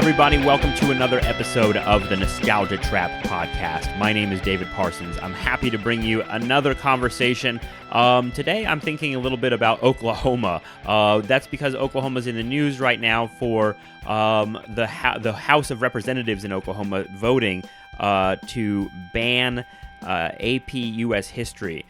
everybody. Welcome to another episode of the Nostalgia Trap podcast. My name is David Parsons. I'm happy to bring you another conversation. Today, I'm thinking a little bit about Oklahoma. That's because Oklahoma's in the news right now for the House of Representatives in Oklahoma voting to ban AP U.S. history,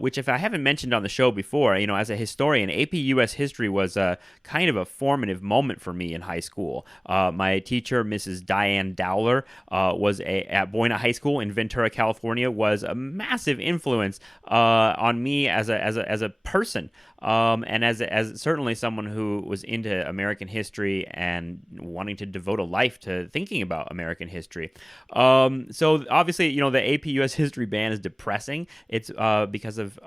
which if I haven't mentioned on the show before, as a historian, AP U.S. history was kind of a formative moment for me in high school. My teacher, Mrs. Diane Dowler, was at Buena High School in Ventura, California, was a massive influence on me as a person. And as certainly someone who was into American history and wanting to devote a life to thinking about American history. So obviously, the AP U.S. history ban is depressing. It's because of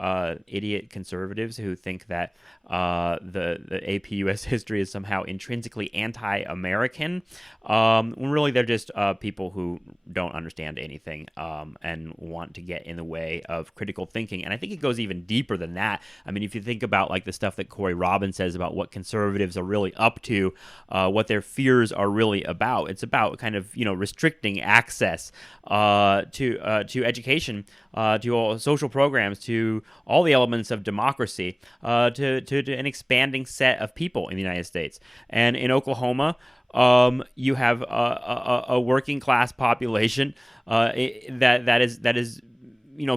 idiot conservatives who think that the AP U.S. history is somehow intrinsically anti-American, when really they're just people who don't understand anything and want to get in the way of critical thinking. And I think it goes even deeper than that. I mean, if you think about like the stuff that Corey Robin says about what conservatives are really up to, what their fears are really about, it's about kind of restricting access to education, to all social programs, to all the elements of democracy, to an expanding set of people in the United States. And in Oklahoma, you have a working class population that is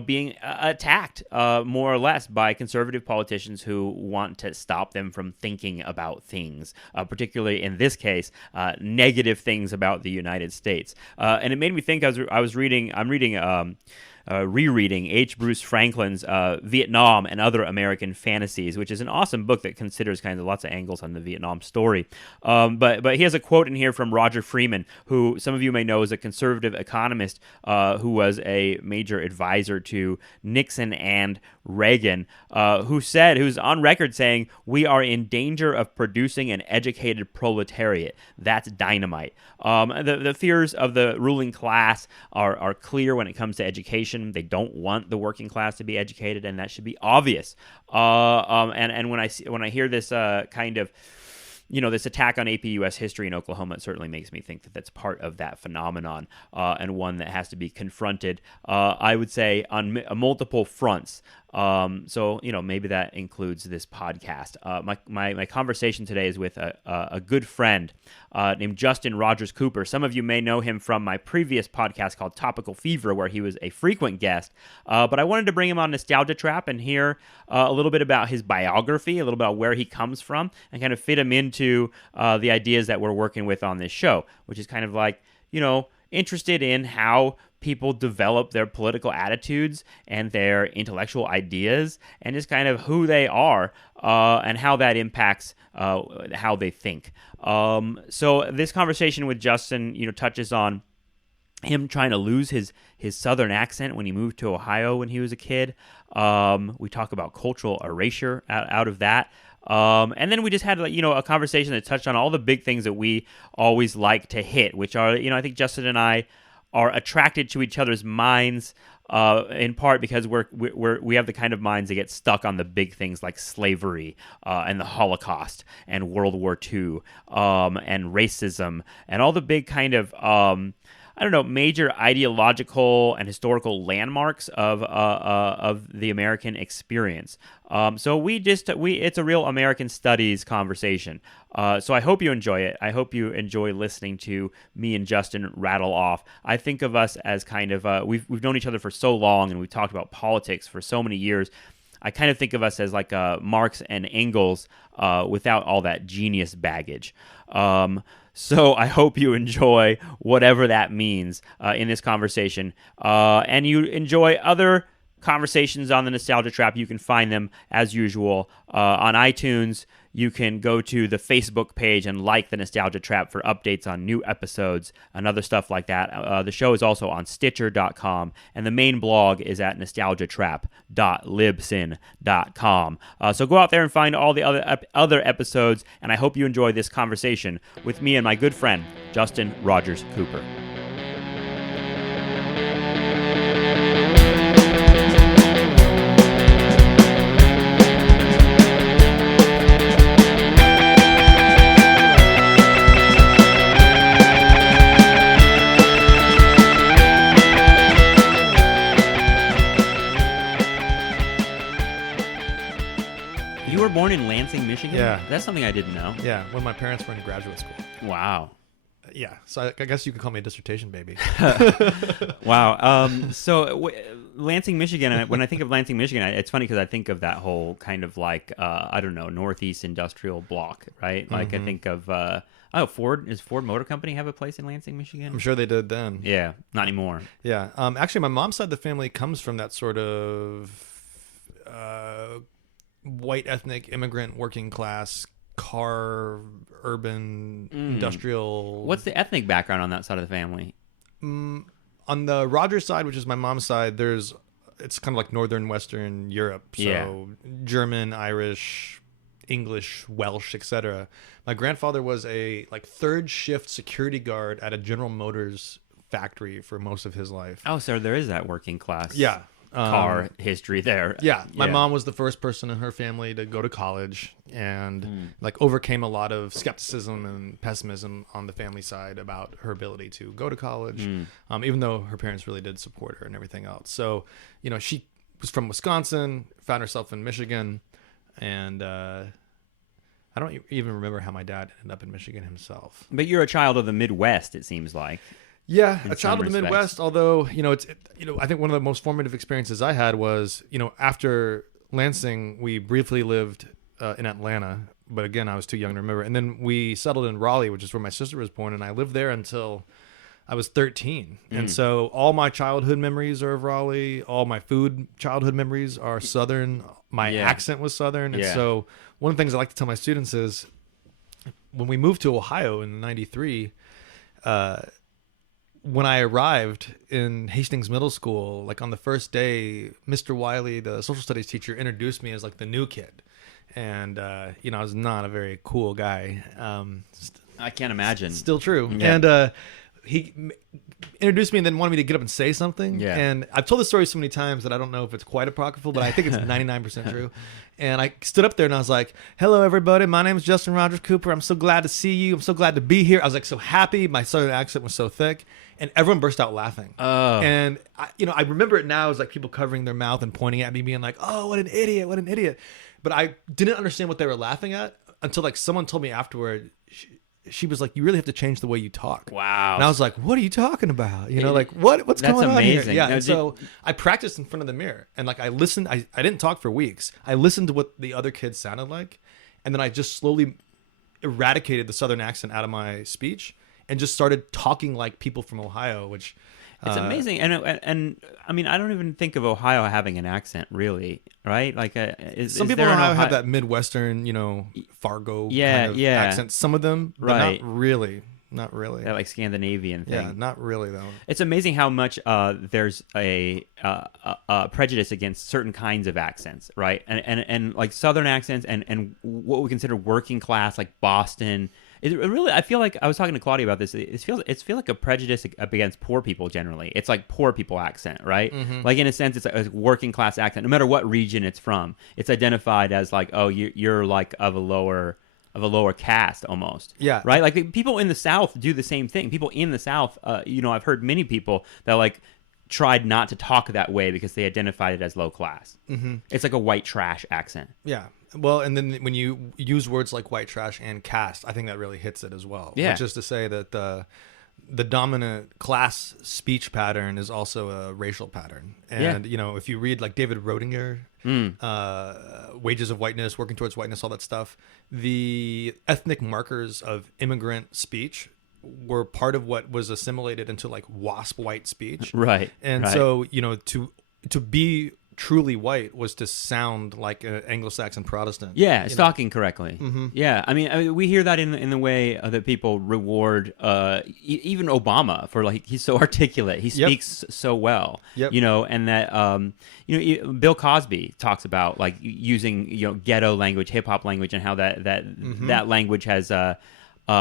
being attacked more or less by conservative politicians who want to stop them from thinking about things, particularly in this case, negative things about the United States. And it made me think. I'm rereading H. Bruce Franklin's Vietnam and Other American Fantasies, which is an awesome book that considers kind of lots of angles on the Vietnam story. But he has a quote in here from Roger Freeman, who some of you may know is a conservative economist who was a major advisor to Nixon and Reagan, who's on record saying, "We are in danger of producing an educated proletariat. That's dynamite." The fears of the ruling class are clear when it comes to education. They don't want the working class to be educated, and that should be obvious. And when I hear this kind of this attack on AP U.S. history in Oklahoma, it certainly makes me think that that's part of that phenomenon, and one that has to be confronted, I would say, on multiple fronts. So maybe that includes this podcast. My conversation today is with a good friend named Justin Rogers Cooper. Some of you may know him from my previous podcast called Topical Fever, where he was a frequent guest. But I wanted to bring him on Nostalgia Trap and hear a little bit about his biography, a little bit about where he comes from, and kind of fit him into the ideas that we're working with on this show, which is kind of like, interested in how people develop their political attitudes and their intellectual ideas, and just kind of who they are and how that impacts how they think. So this conversation with Justin, touches on him trying to lose his Southern accent when he moved to Ohio when he was a kid. We talk about cultural erasure out of that. And then we just had, a conversation that touched on all the big things that we always like to hit, which are, I think Justin and I are attracted to each other's minds, in part because we have the kind of minds that get stuck on the big things like slavery, and the Holocaust and World War II, and racism and all the big kind of, major ideological and historical landmarks of the American experience. So it's a real American studies conversation. So I hope you enjoy it. I hope you enjoy listening to me and Justin rattle off. I think of us as kind of we've known each other for so long, and we've talked about politics for so many years. I kind of think of us as like Marx and Engels without all that genius baggage. So I hope you enjoy whatever that means in this conversation, and you enjoy other conversations on the Nostalgia Trap. You can find them, as usual, on iTunes. You can go to the Facebook page and like the Nostalgia Trap for updates on new episodes and other stuff like that. The show is also on Stitcher.com, and the main blog is at nostalgiatrap.libsyn.com. So go out there and find all the other episodes, and I hope you enjoy this conversation with me and my good friend, Justin Rogers Cooper. were born in Lansing, Michigan? Yeah. That's something I didn't know. Yeah, when my parents were in graduate school. Wow. Yeah, so I guess you could call me a dissertation baby. Wow. Lansing, Michigan, when I think of Lansing, Michigan, it's funny because I think of that whole kind of like, I don't know, Northeast industrial block, right? Like I think of, Ford. Does Ford Motor Company have a place in Lansing, Michigan? I'm sure they did then. Yeah, not anymore. Yeah. Actually, my mom's side of the family comes from that sort of white ethnic immigrant working class urban industrial. What's the ethnic background on that side of the family? On the Rogers side, which is my mom's side, it's kind of like northern Western Europe. So German, Irish, English, Welsh, etc. My grandfather was a third shift security guard at a General Motors factory for most of his life. Oh, so there is that working class. Yeah. Car history there. Yeah, my mom was the first person in her family to go to college and overcame a lot of skepticism and pessimism on the family side about her ability to go to college, even though her parents really did support her and everything else. So, she was from Wisconsin, found herself in Michigan, and I don't even remember how my dad ended up in Michigan himself. But you're a child of the Midwest, it seems like. Yeah, in a child some of the respects. Midwest. Although I think one of the most formative experiences I had was after Lansing, we briefly lived in Atlanta, but again I was too young to remember. And then we settled in Raleigh, which is where my sister was born, and I lived there until I was 13. And so all my childhood memories are of Raleigh. All my childhood memories are Southern. My accent was Southern, and so one of the things I like to tell my students is when we moved to Ohio in '93. When I arrived in Hastings Middle School, on the first day, Mr. Wiley, the social studies teacher, introduced me as the new kid. And, I was not a very cool guy. I can't imagine. Still true. Yeah. And he introduced me and then wanted me to get up and say something. Yeah. And I've told this story so many times that I don't know if it's quite apocryphal, but I think it's 99% true. And I stood up there and I was like, "Hello, everybody. My name is Justin Rogers Cooper. I'm so glad to see you. I'm so glad to be here." I was so happy. My Southern accent was so thick. And everyone burst out laughing. Oh. And, I remember it now as people covering their mouth and pointing at me being like, "Oh, what an idiot. What an idiot." But I didn't understand what they were laughing at until someone told me afterward. She was like, "You really have to change the way you talk." Wow. And I was like, "What are you talking about? What's That's going on here?" amazing. Yeah. No, And so I practiced in front of the mirror and I listened. I didn't talk for weeks. I listened to what the other kids sounded like. And then I just slowly eradicated the Southern accent out of my speech and just started talking like people from Ohio, which it's amazing. And I mean, I don't even think of Ohio having an accent, really, right? some people in Ohio have that Midwestern, Fargo kind of accent. Some of them, but Right. not really. Not really. That Scandinavian thing. Yeah, not really though. It's amazing how much there's a prejudice against certain kinds of accents, right? And Southern accents and what we consider working class, like Boston. It really, I feel like I was talking to Claudia about this. It feels like a prejudice against poor people generally. It's like poor people accent, right? Mm-hmm. In a sense, it's a working class accent. No matter what region it's from, it's identified as you're of a lower caste almost. Yeah. Right? People in the South do the same thing. People in the South, I've heard many people that tried not to talk that way because they identified it as low class. Mm-hmm. It's like a white trash accent. Yeah. Well, and then when you use words like white trash and caste, I think that really hits it as well. Yeah. Which is to say that the dominant class speech pattern is also a racial pattern. And, if you read David Rodinger, Wages of Whiteness, Working Towards Whiteness, all that stuff, the ethnic markers of immigrant speech were part of what was assimilated into WASP white speech. Right. And right. so, to be truly white was to sound like an Anglo-Saxon Protestant. Yeah, it's talking correctly. Mm-hmm. Yeah, I mean, we hear that in the way that people reward even Obama for he's so articulate, he speaks so well. Yep. And that Bill Cosby talks about using ghetto language, hip hop language, and how that language has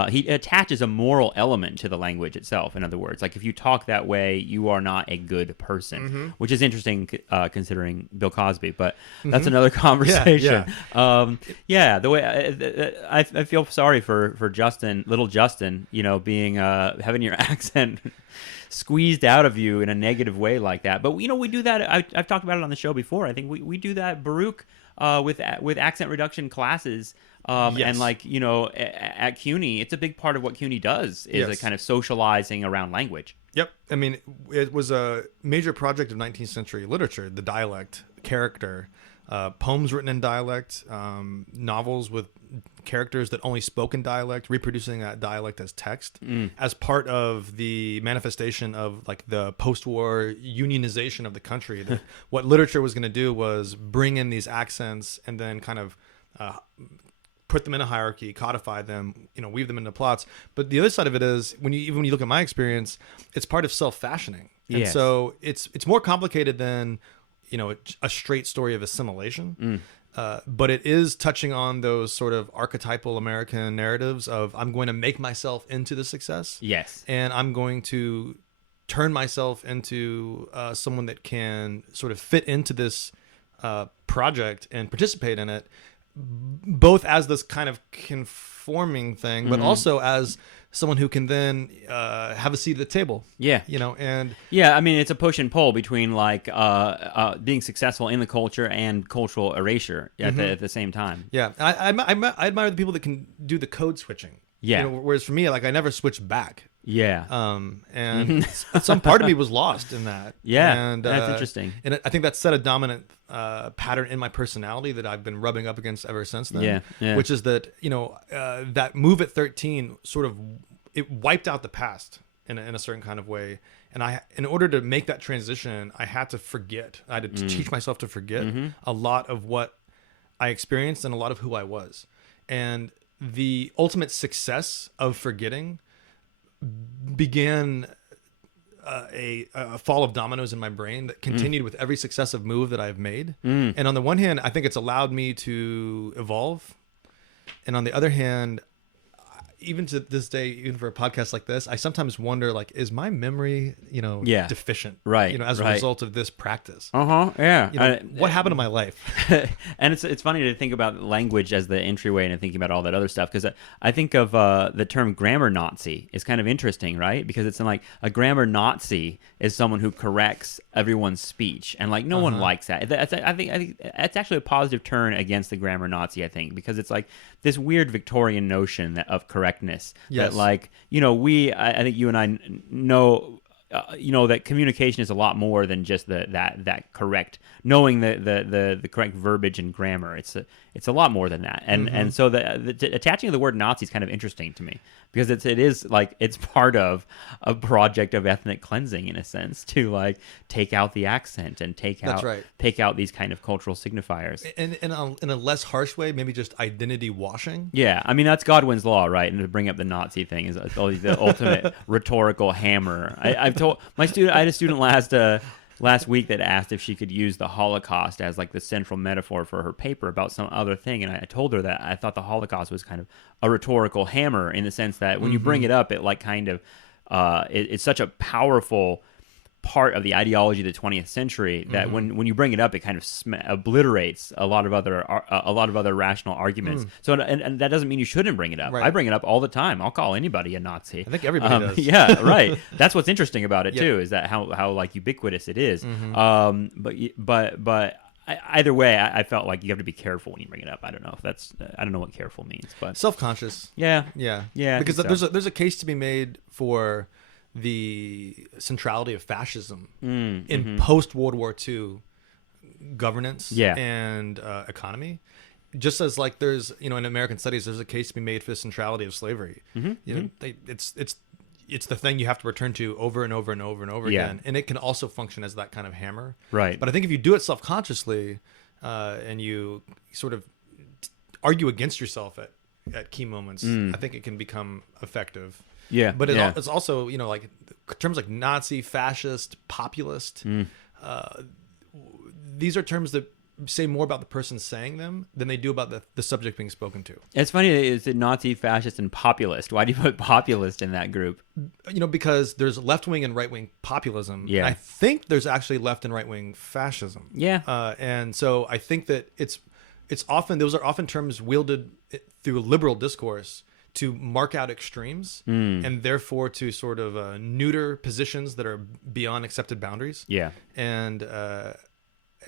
he attaches a moral element to the language itself. In other words, like if you talk that way, you are not a good person, which is interesting considering Bill Cosby. But that's another conversation. The way I feel sorry for Justin, little Justin, being having your accent squeezed out of you in a negative way like that. But we do that. I've talked about it on the show before. I think we do that, Baruch, with accent reduction classes. And at CUNY, it's a big part of what CUNY does is a kind of socializing around language. Yep. I mean, it was a major project of 19th century literature, the dialect character, poems written in dialect, novels with characters that only spoke in dialect, reproducing that dialect as text as part of the manifestation of like the post-war unionization of the country. That what literature was going to do was bring in these accents and then kind of put them in a hierarchy, codify them, weave them into plots. But the other side of it is when you look at my experience, it's part of self-fashioning. And so it's more complicated than, a straight story of assimilation. But it is touching on those sort of archetypal American narratives of I'm going to make myself into the success. Yes. And I'm going to turn myself into someone that can sort of fit into this project and participate in it, both as this kind of conforming thing, but also as someone who can then have a seat at the table. Yeah. And I mean, it's a push and pull between like being successful in the culture and cultural erasure at the same time. Yeah. I admire the people that can do the code switching. Yeah. Whereas for me, like I never switched back. Yeah. And some part of me was lost in that. Yeah. And that's interesting. And I think that set a dominant pattern in my personality that I've been rubbing up against ever since then. Yeah. Which is that, that move at 13 sort of, it wiped out the past in a certain kind of way. And in order to make that transition, I had to forget. I had to teach myself to forget a lot of what I experienced and a lot of who I was. And the ultimate success of forgetting began a fall of dominoes in my brain that continued with every successive move that I've made. And on the one hand, I think it's allowed me to evolve. And on the other hand, even to this day, even for a podcast like this, I sometimes wonder, like, is my memory, deficient? Right. As a result of this practice. Yeah. What happened to my life? And it's funny to think about language as the entryway and thinking about all that other stuff, because I think of the term grammar Nazi is kind of interesting, right? Because it's like a grammar Nazi is someone who corrects everyone's speech, and like no one likes that. I think that's actually a positive turn against the grammar Nazi, I think, because it's like this weird Victorian notion of correctness. Yes. That like, I think you and I know, that communication is a lot more than just that correct, knowing the correct verbiage and grammar. It's a lot more than that. And so the attaching the word Nazi is kind of interesting to me, because it is like it's part of a project of ethnic cleansing in a sense, to like take out the accent and take out these kind of cultural signifiers. And in a less harsh way, maybe just identity washing. Yeah, I mean that's Godwin's law, right? And to bring up the Nazi thing is the ultimate rhetorical hammer. I've told my student, I had a student last week that asked if she could use the Holocaust as like the central metaphor for her paper about some other thing, and I told her that I thought the Holocaust was kind of a rhetorical hammer, in the sense that when you bring it up, it like kind of it's such a powerful part of the ideology of the 20th century that when you bring it up, it kind of obliterates a lot of other rational arguments. So and that doesn't mean you shouldn't bring it up. Right. I bring it up all the time. I'll call anybody a Nazi. I think everybody does. Yeah, right. That's what's interesting about it too, is that how like ubiquitous it is. But either way, I felt like you have to be careful when you bring it up. I don't know what careful means, but self-conscious. Yeah. Because there's a case to be made for the centrality of fascism in post-World War II governance and economy. Just as like there's, in American studies, there's a case to be made for the centrality of slavery. It's the thing you have to return to over and over and over and over again. And it can also function as that kind of hammer. Right. But I think if you do it self-consciously and you sort of argue against yourself at key moments, I think it can become effective. Yeah, but it's also, like terms like Nazi, fascist, populist. These are terms that say more about the person saying them than they do about the subject being spoken to. It's funny that it's a Nazi, fascist, and populist. Why do you put populist in that group? Because there's left-wing and right-wing populism. Yeah. I think there's actually left and right-wing fascism. Yeah. And so I think that it's often, those are often terms wielded through liberal discourse to mark out extremes and therefore to sort of neuter positions that are beyond accepted boundaries. Yeah.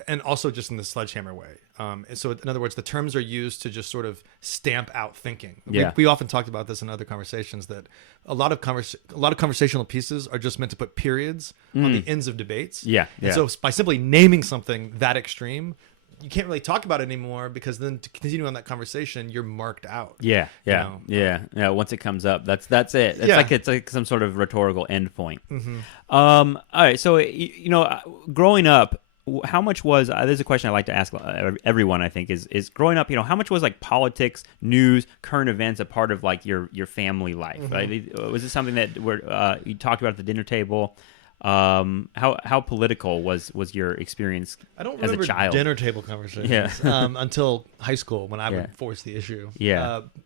And also just in the sledgehammer way. And so in other words, the terms are used to just sort of stamp out thinking. Yeah. We often talked about this in other conversations, that a lot of conversational pieces are just meant to put periods on the ends of debates. Yeah. And so by simply naming something that extreme, you can't really talk about it anymore, because then to continue on that conversation, you're marked out. Yeah. Yeah. Once it comes up, that's it. It's like some sort of rhetorical endpoint. All right. So growing up, how much was there's a question I like to ask everyone, I think, is growing up, how much was like politics, news, current events a part of like your family life? Right? Was it something that you talked about at the dinner table? How political was your experience I don't as a remember child? dinner table conversations until high school, when I would force the issue.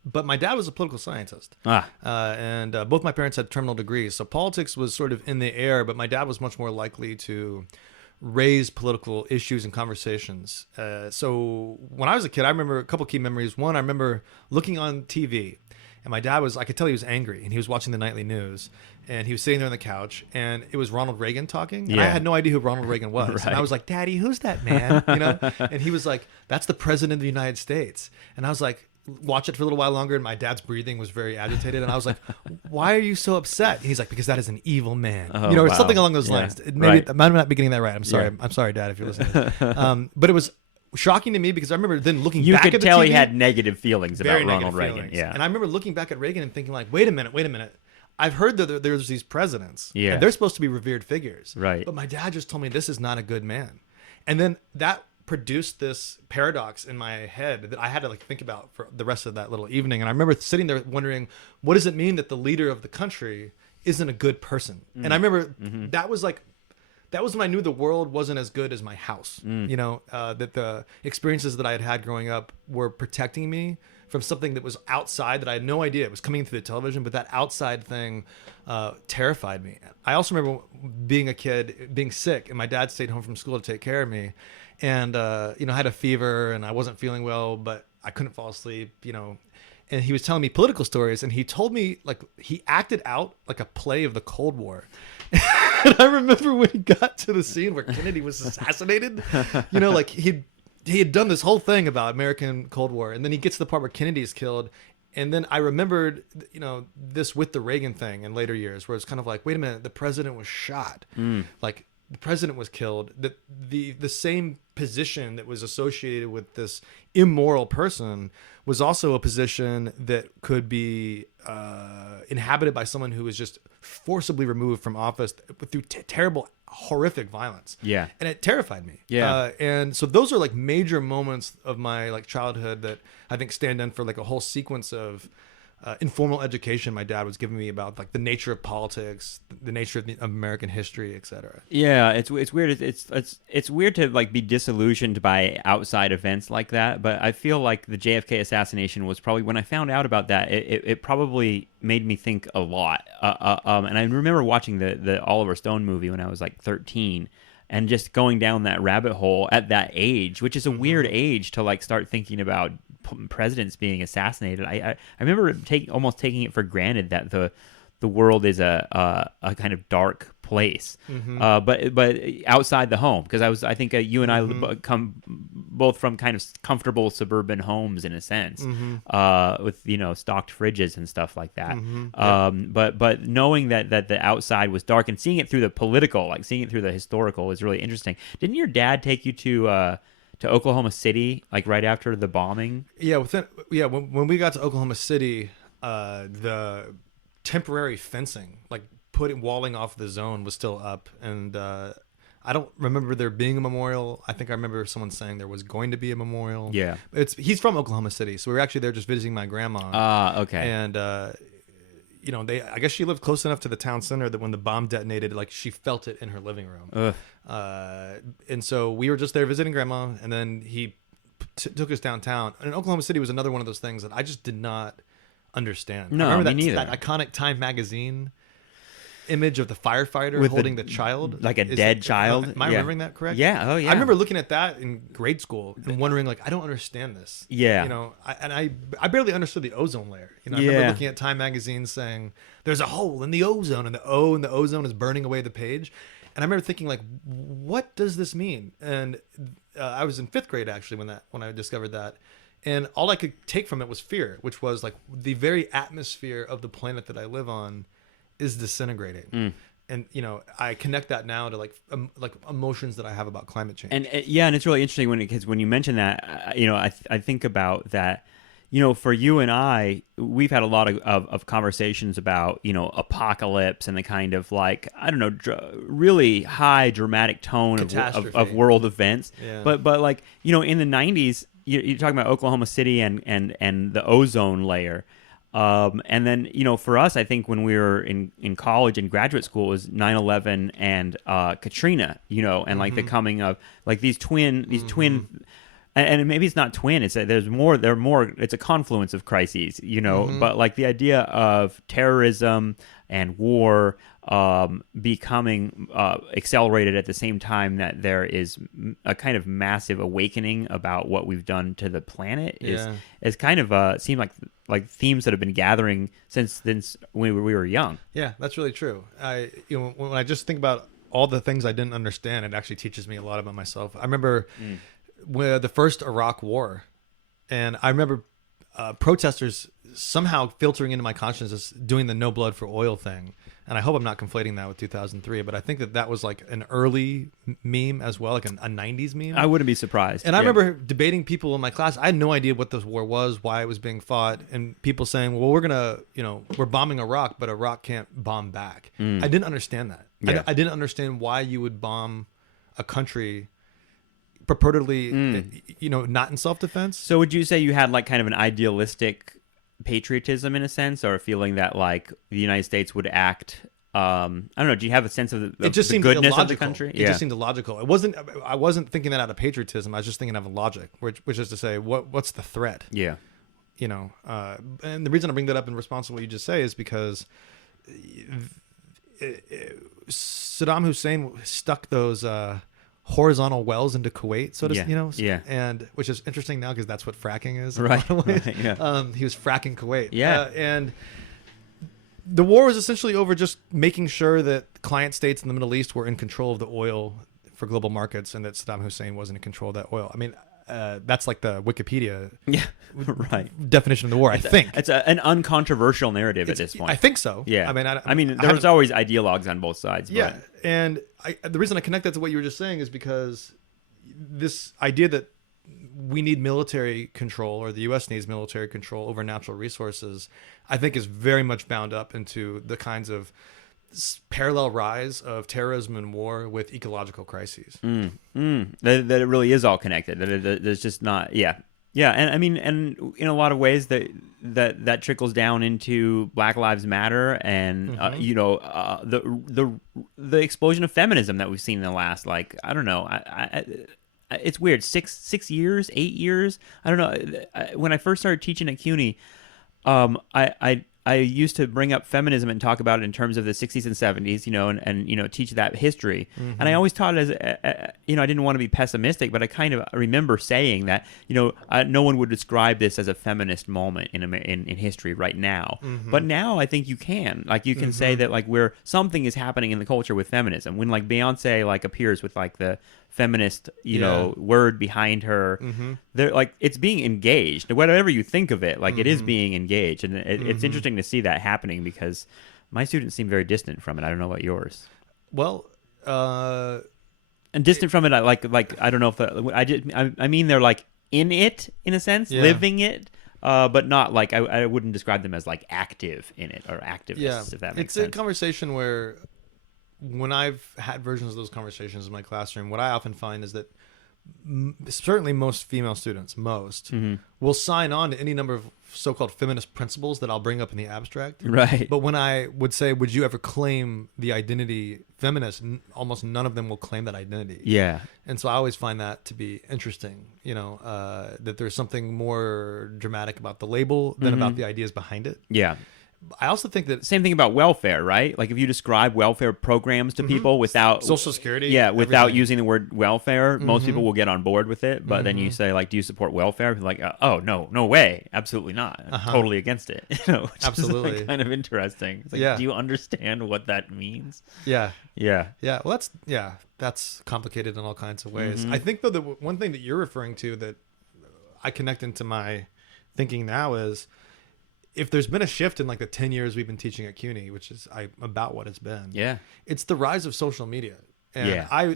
But my dad was a political scientist. And both my parents had terminal degrees, so politics was sort of in the air, but my dad was much more likely to raise political issues and conversations. So when I was a kid, I remember a couple key memories. One, I remember looking on TV, and my dad I could tell he was angry, and he was watching the nightly news, and he was sitting there on the couch, and it was Ronald Reagan talking, and I had no idea who Ronald Reagan was. Right. And I was like, Daddy, who's that man? And he was like, that's the president of the United States. And I was like, watch it for a little while longer, and my dad's breathing was very agitated, and I was like, why are you so upset? And he's like, because that is an evil man. Or something along those lines. Maybe I might not be getting that right. I'm sorry. I'm sorry, Dad, if you're listening. But it was shocking to me, because I remember then looking back at the TV. You could tell he had negative feelings about Ronald Reagan. Feelings. Yeah. And I remember looking back at Reagan and thinking like, wait a minute. I've heard that there's these presidents, and they're supposed to be revered figures. Right. But my dad just told me this is not a good man. And then that produced this paradox in my head that I had to think about for the rest of that little evening. And I remember sitting there wondering, what does it mean that the leader of the country isn't a good person? And I remember that was when I knew the world wasn't as good as my house. That the experiences that I had had growing up were protecting me from something that was outside, that I had no idea it was coming through the television, but that outside thing terrified me. I also remember being a kid, being sick, and my dad stayed home from school to take care of me. And, I had a fever, and I wasn't feeling well, but I couldn't fall asleep, and he was telling me political stories, and he told me, he acted out like a play of the Cold War. And I remember when he got to the scene where Kennedy was assassinated, he had done this whole thing about American Cold War, and then he gets to the part where Kennedy is killed. And then I remembered, this with the Reagan thing in later years, where it's kind of like, wait a minute, the president was shot. The president was killed. The same position that was associated with this immoral person was also a position that could be inhabited by someone who was just forcibly removed from office through terrible, horrific violence. Yeah. And it terrified me. Yeah. And so those are major moments of my childhood that I think stand in for a whole sequence of informal education my dad was giving me about the nature of politics, the nature of American history, etc. Yeah, it's weird. It's weird to be disillusioned by outside events like that. But I feel like the JFK assassination was probably, when I found out about that, it probably made me think a lot. And I remember watching the Oliver Stone movie when I was 13. And just going down that rabbit hole at that age, which is a weird age to start thinking about presidents being assassinated. I remember almost taking it for granted that the world is a kind of dark place, but outside the home, because I think you and I come both from kind of comfortable suburban homes in a sense, with stocked fridges and stuff like that. But knowing that the outside was dark and seeing it through the political, seeing it through the historical, is really interesting. Didn't your dad take you to Oklahoma City right after the bombing? Yeah, when we got to Oklahoma City, the temporary fencing, walling off the zone, was still up, and I don't remember there being a memorial. I think I remember someone saying there was going to be a memorial. Yeah, he's from Oklahoma City, so we were actually there just visiting my grandma. Okay. And I guess she lived close enough to the town center that when the bomb detonated, like she felt it in her living room. And so we were just there visiting grandma, and then he took us downtown. And Oklahoma City was another one of those things that I just did not understand. No, I remember me neither. that iconic Time magazine image of the firefighter With holding the child, like a dead child. Am I remembering that correct? Yeah. Oh, yeah. I remember looking at that in grade school and wondering, like, I don't understand this. Yeah. I barely understood the ozone layer. I remember looking at Time magazine saying there's a hole in the ozone, and the O in the ozone is burning away the page. And I remember thinking, like, what does this mean? And I was in 5th grade actually when I discovered that. And all I could take from it was fear, which was like the very atmosphere of the planet that I live on is disintegrating. And I connect that now to like emotions that I have about climate change. And it's really interesting because when you mention that, I think about that. For you and I, we've had a lot of conversations about apocalypse and the kind of like, I don't know, really high dramatic tone of world events. Yeah. But like in the 90s, you're talking about Oklahoma City and the ozone layer. And then, for us, I think when we were in college and graduate school, it was 9/11 and Katrina, and like the coming of like these twin, and maybe it's not twin. It's there's more. It's a confluence of crises, But like the idea of terrorism and war becoming accelerated at the same time that there is a kind of massive awakening about what we've done to the planet is kind of seem like themes that have been gathering since when we were young. Yeah, that's really true. When I just think about all the things I didn't understand, it actually teaches me a lot about myself. I remember with the first Iraq War, and I remember protesters somehow filtering into my consciousness doing the no blood for oil thing. And I hope I'm not conflating that with 2003, but I think that was like an early meme as well, like a 90s meme. I wouldn't be surprised. And I remember debating people in my class. I had no idea what this war was, why it was being fought, and people saying, well, we're bombing Iraq, but Iraq can't bomb back. I didn't understand that. Yeah. I didn't understand why you would bomb a country purportedly, not in self-defense. So would you say you had like kind of an idealistic patriotism in a sense, or a feeling that like the United States would act? I don't know. Do you have a sense of the goodness of the country? It just seemed illogical. I wasn't thinking that out of patriotism. I was just thinking out of logic, which is to say, what's the threat? Yeah. And the reason I bring that up in response to what you just say is because Saddam Hussein stuck those horizontal wells into Kuwait, so to and which is interesting now because that's what fracking is, right? Yeah. He was fracking Kuwait, and the war was essentially over just making sure that client states in the Middle East were in control of the oil for global markets, and that Saddam Hussein wasn't in control of that oil. I mean, that's like the Wikipedia definition of the war. I think it's an uncontroversial narrative at this point. I think so. Yeah. I mean, there's always ideologues on both sides. Yeah, and the reason I connect that to what you were just saying is because this idea that we need military control, or the U.S. needs military control over natural resources, I think is very much bound up into the kinds of parallel rise of terrorism and war with ecological crises. That it really is all connected. That there's just not. Yeah. And I mean, and in a lot of ways that trickles down into Black Lives Matter and the explosion of feminism that we've seen in the last, like, I don't know, it's weird, 6 years, 8 years. I don't know. When I first started teaching at CUNY, I used to bring up feminism and talk about it in terms of the 60s and 70s, and teach that history. And I always taught it as, I didn't want to be pessimistic, but I kind of remember saying that, no one would describe this as a feminist moment in history right now. But now I think you can. Like, you can say that, like, something is happening in the culture with feminism. When, like, Beyonce, like, appears with, like, the feminist, word behind her, they're like, it's being engaged. Whatever you think of it, like, it is being engaged, and it's interesting to see that happening because my students seem very distant from it. I don't know about yours. Well, and distant from it, I like I don't know if I mean they're like in it in a sense, living it. But not like I wouldn't describe them as like active in it or activists. If that makes sense. It's a conversation where, when I've had versions of those conversations in my classroom, what I often find is that certainly most female students, will sign on to any number of so-called feminist principles that I'll bring up in the abstract. Right. But when I would say, would you ever claim the identity feminist, almost none of them will claim that identity. Yeah. And so I always find that to be interesting, that there's something more dramatic about the label than about the ideas behind it. Yeah. I also think that Same thing about welfare, right? Like if you describe welfare programs to people without Social Security, without everything. using the word welfare, most people will get on board with it. But then you say, like, do you support welfare? Like, oh no way, absolutely not. I'm totally against it. Which Absolutely. is like kind of interesting. It's like, Yeah. do you understand what that means? yeah. Yeah. Yeah, well, that's complicated in all kinds of ways. I think, though, that one thing that you're referring to that I connect into my thinking now is if there's been a shift in like the 10 years we've been teaching at CUNY, which is about what it's been. Yeah. It's the rise of social media. And I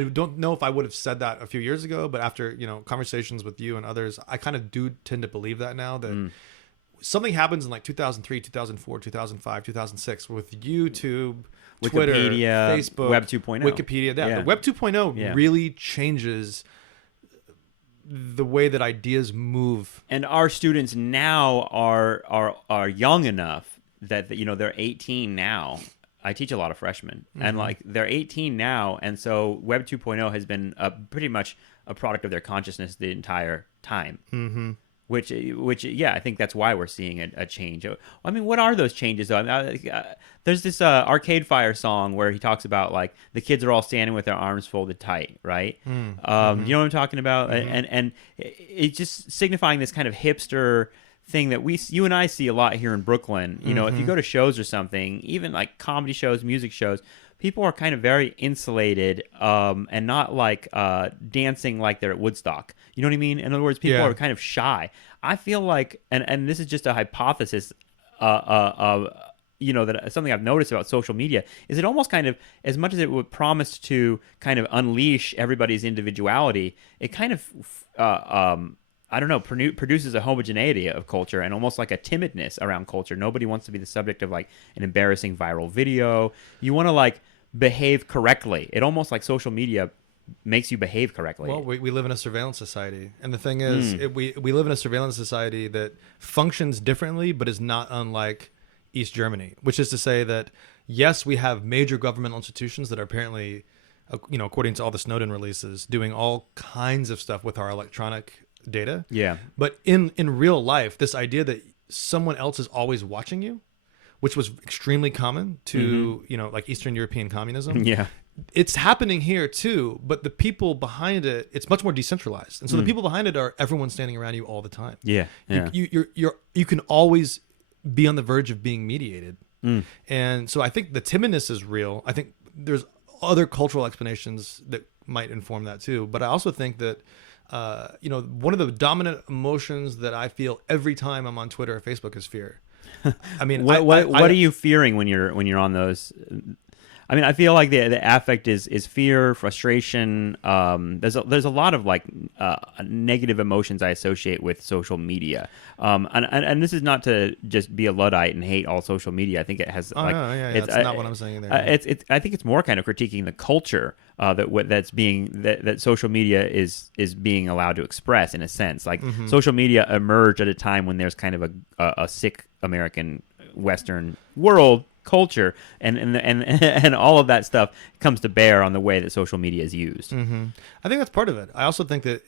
don't know if I would have said that a few years ago, but after, conversations with you and others, I kind of do tend to believe that now, that something happens in like 2003, 2004, 2005, 2006 with YouTube, Twitter, Wikipedia, Facebook, Web 2.0. Wikipedia. The Web 2.0 really changes the way that ideas move. And our students now are young enough that they're 18 now. I teach a lot of freshmen, and like they're 18 now, and so Web 2.0 has been pretty much a product of their consciousness the entire time. Mm-hmm. Which I think that's why we're seeing a change. I mean, what are those changes though? There's this Arcade Fire song where he talks about like the kids are all standing with their arms folded tight, right? You know what I'm talking about? And it's just signifying this kind of hipster thing that you and I see a lot here in Brooklyn. If you go to shows or something, even like comedy shows, music shows, people are kind of very insulated and not like dancing like they're at Woodstock. You know what I mean? In other words, people are kind of shy. I feel like, and this is just a hypothesis, that something I've noticed about social media is it almost kind of, as much as it would promise to kind of unleash everybody's individuality, it kind of, I don't know, produces a homogeneity of culture and almost like a timidness around culture. Nobody wants to be the subject of like an embarrassing viral video. You want to like behave correctly. It almost like social media makes you behave correctly. Well, we live in a surveillance society. And the thing is, we live in a surveillance society that functions differently, but is not unlike East Germany, which is to say that, yes, we have major governmental institutions that are apparently, according to all the Snowden releases, doing all kinds of stuff with our electronic data. Yeah. But in real life, this idea that someone else is always watching you, which was extremely common to, like Eastern European communism. Yeah. It's happening here too, but the people behind it, it's much more decentralized. And so the people behind it are everyone standing around you all the time. Yeah. Yeah. You can always be on the verge of being mediated. And so I think the timidness is real. I think there's other cultural explanations that might inform that too. But I also think that one of the dominant emotions that I feel every time I'm on Twitter or Facebook is fear. I mean, what are you fearing when you're on those? I mean, I feel like the affect is fear, frustration. There's a lot of like negative emotions I associate with social media. And this is not to just be a Luddite and hate all social media. I think it has it's not what I'm saying there. I think it's more kind of critiquing the culture that social media is being allowed to express in a sense. Like social media emerged at a time when there's kind of a sick American Western world culture, and all of that stuff comes to bear on the way that social media is used. I think that's part of it. I also think that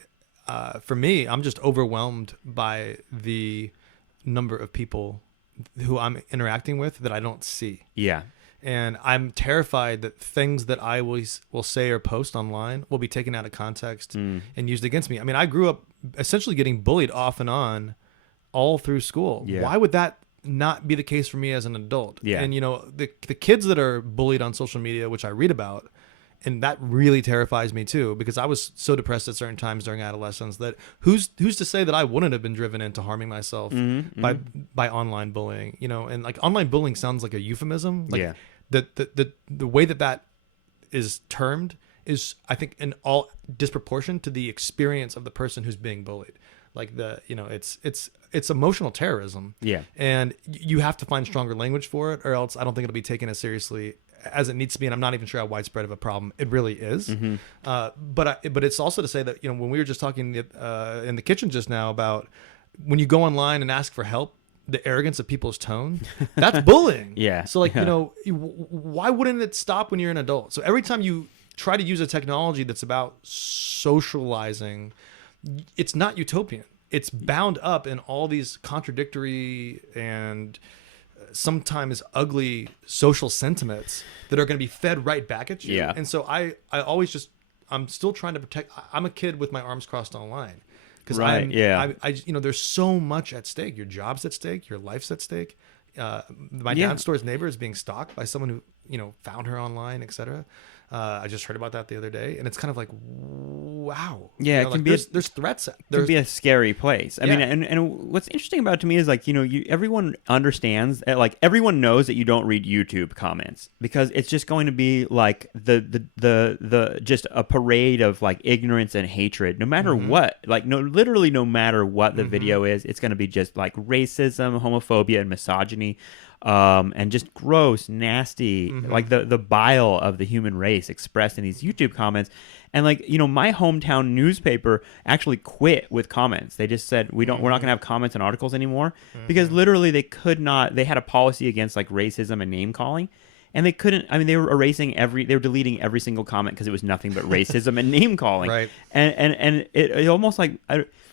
for me, I'm just overwhelmed by the number of people who I'm interacting with that I don't see. Yeah. And I'm terrified that things that I will say or post online will be taken out of context and used against me. I mean, I grew up essentially getting bullied off and on all through school. Yeah. Why would that not be the case for me as an adult? Yeah. And the kids that are bullied on social media, which I read about, and that really terrifies me too, because I was so depressed at certain times during adolescence that who's to say that I wouldn't have been driven into harming myself by online bullying, and like online bullying sounds like a euphemism. Like the way that is termed is, I think, in all disproportion to the experience of the person who's being bullied. Like it's emotional terrorism. Yeah. And you have to find stronger language for it, or else I don't think it'll be taken as seriously as it needs to be, and I'm not even sure how widespread of a problem it really is. But it's also to say that, you know, when we were just talking in the kitchen just now about when you go online and ask for help, the arrogance of people's tone, that's bullying. Yeah. So like, you know, why wouldn't it stop when you're an adult? So every time you try to use a technology that's about socializing, it's not utopian. It's bound up in all these contradictory and sometimes ugly social sentiments that are going to be fed right back at you. Yeah. And so I always just, I'm still trying to protect. I'm a kid with my arms crossed online. Because Right, yeah. I, you know, there's so much at stake. Your job's at stake. Your life's at stake. My Yeah. downstairs neighbor is being stalked by someone who, you know, found her online, etc. I just heard about that the other day, and it's kind of like, wow. Yeah, You it know, can like, be there's threats. It can There's, be a scary place. I Yeah. mean, and what's interesting about it to me is like, you know, everyone understands, like everyone knows that you don't read YouTube comments because it's just going to be like the just a parade of like ignorance and hatred, no matter what. Like literally no matter what the video is, it's going to be just like racism, homophobia, and misogyny. And just gross, nasty, like the bile of the human race expressed in these YouTube comments. And like, you know, my hometown newspaper actually quit with comments. They just said, we're not going to have comments and articles anymore because literally they had a policy against like racism and name calling. And they couldn't, I mean, they were deleting every single comment because it was nothing but racism and name calling. Right. And it almost like,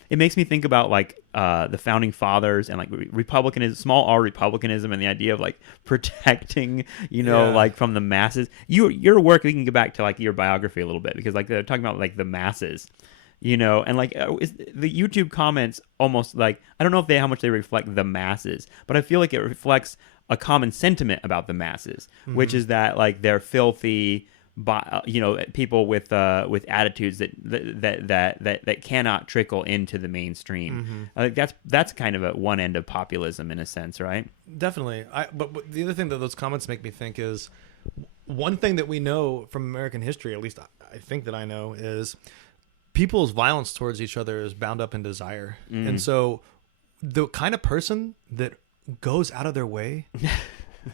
it makes me think about like the founding fathers and like republicanism, small r republicanism, and the idea of like protecting, you know, Yeah. like from the masses. Your work, we can get back to like your biography a little bit because like they're talking about like the masses, you know, and like is the YouTube comments almost like, I don't know how much they reflect the masses, but I feel like it reflects a common sentiment about the masses, which is that like they're filthy, you know, people with attitudes that cannot trickle into the mainstream. I think that's kind of one end of populism in a sense, right? Definitely. But the other thing that those comments make me think is one thing that we know from American history, at least I think that I know, is people's violence towards each other is bound up in desire. And so the kind of person that goes out of their way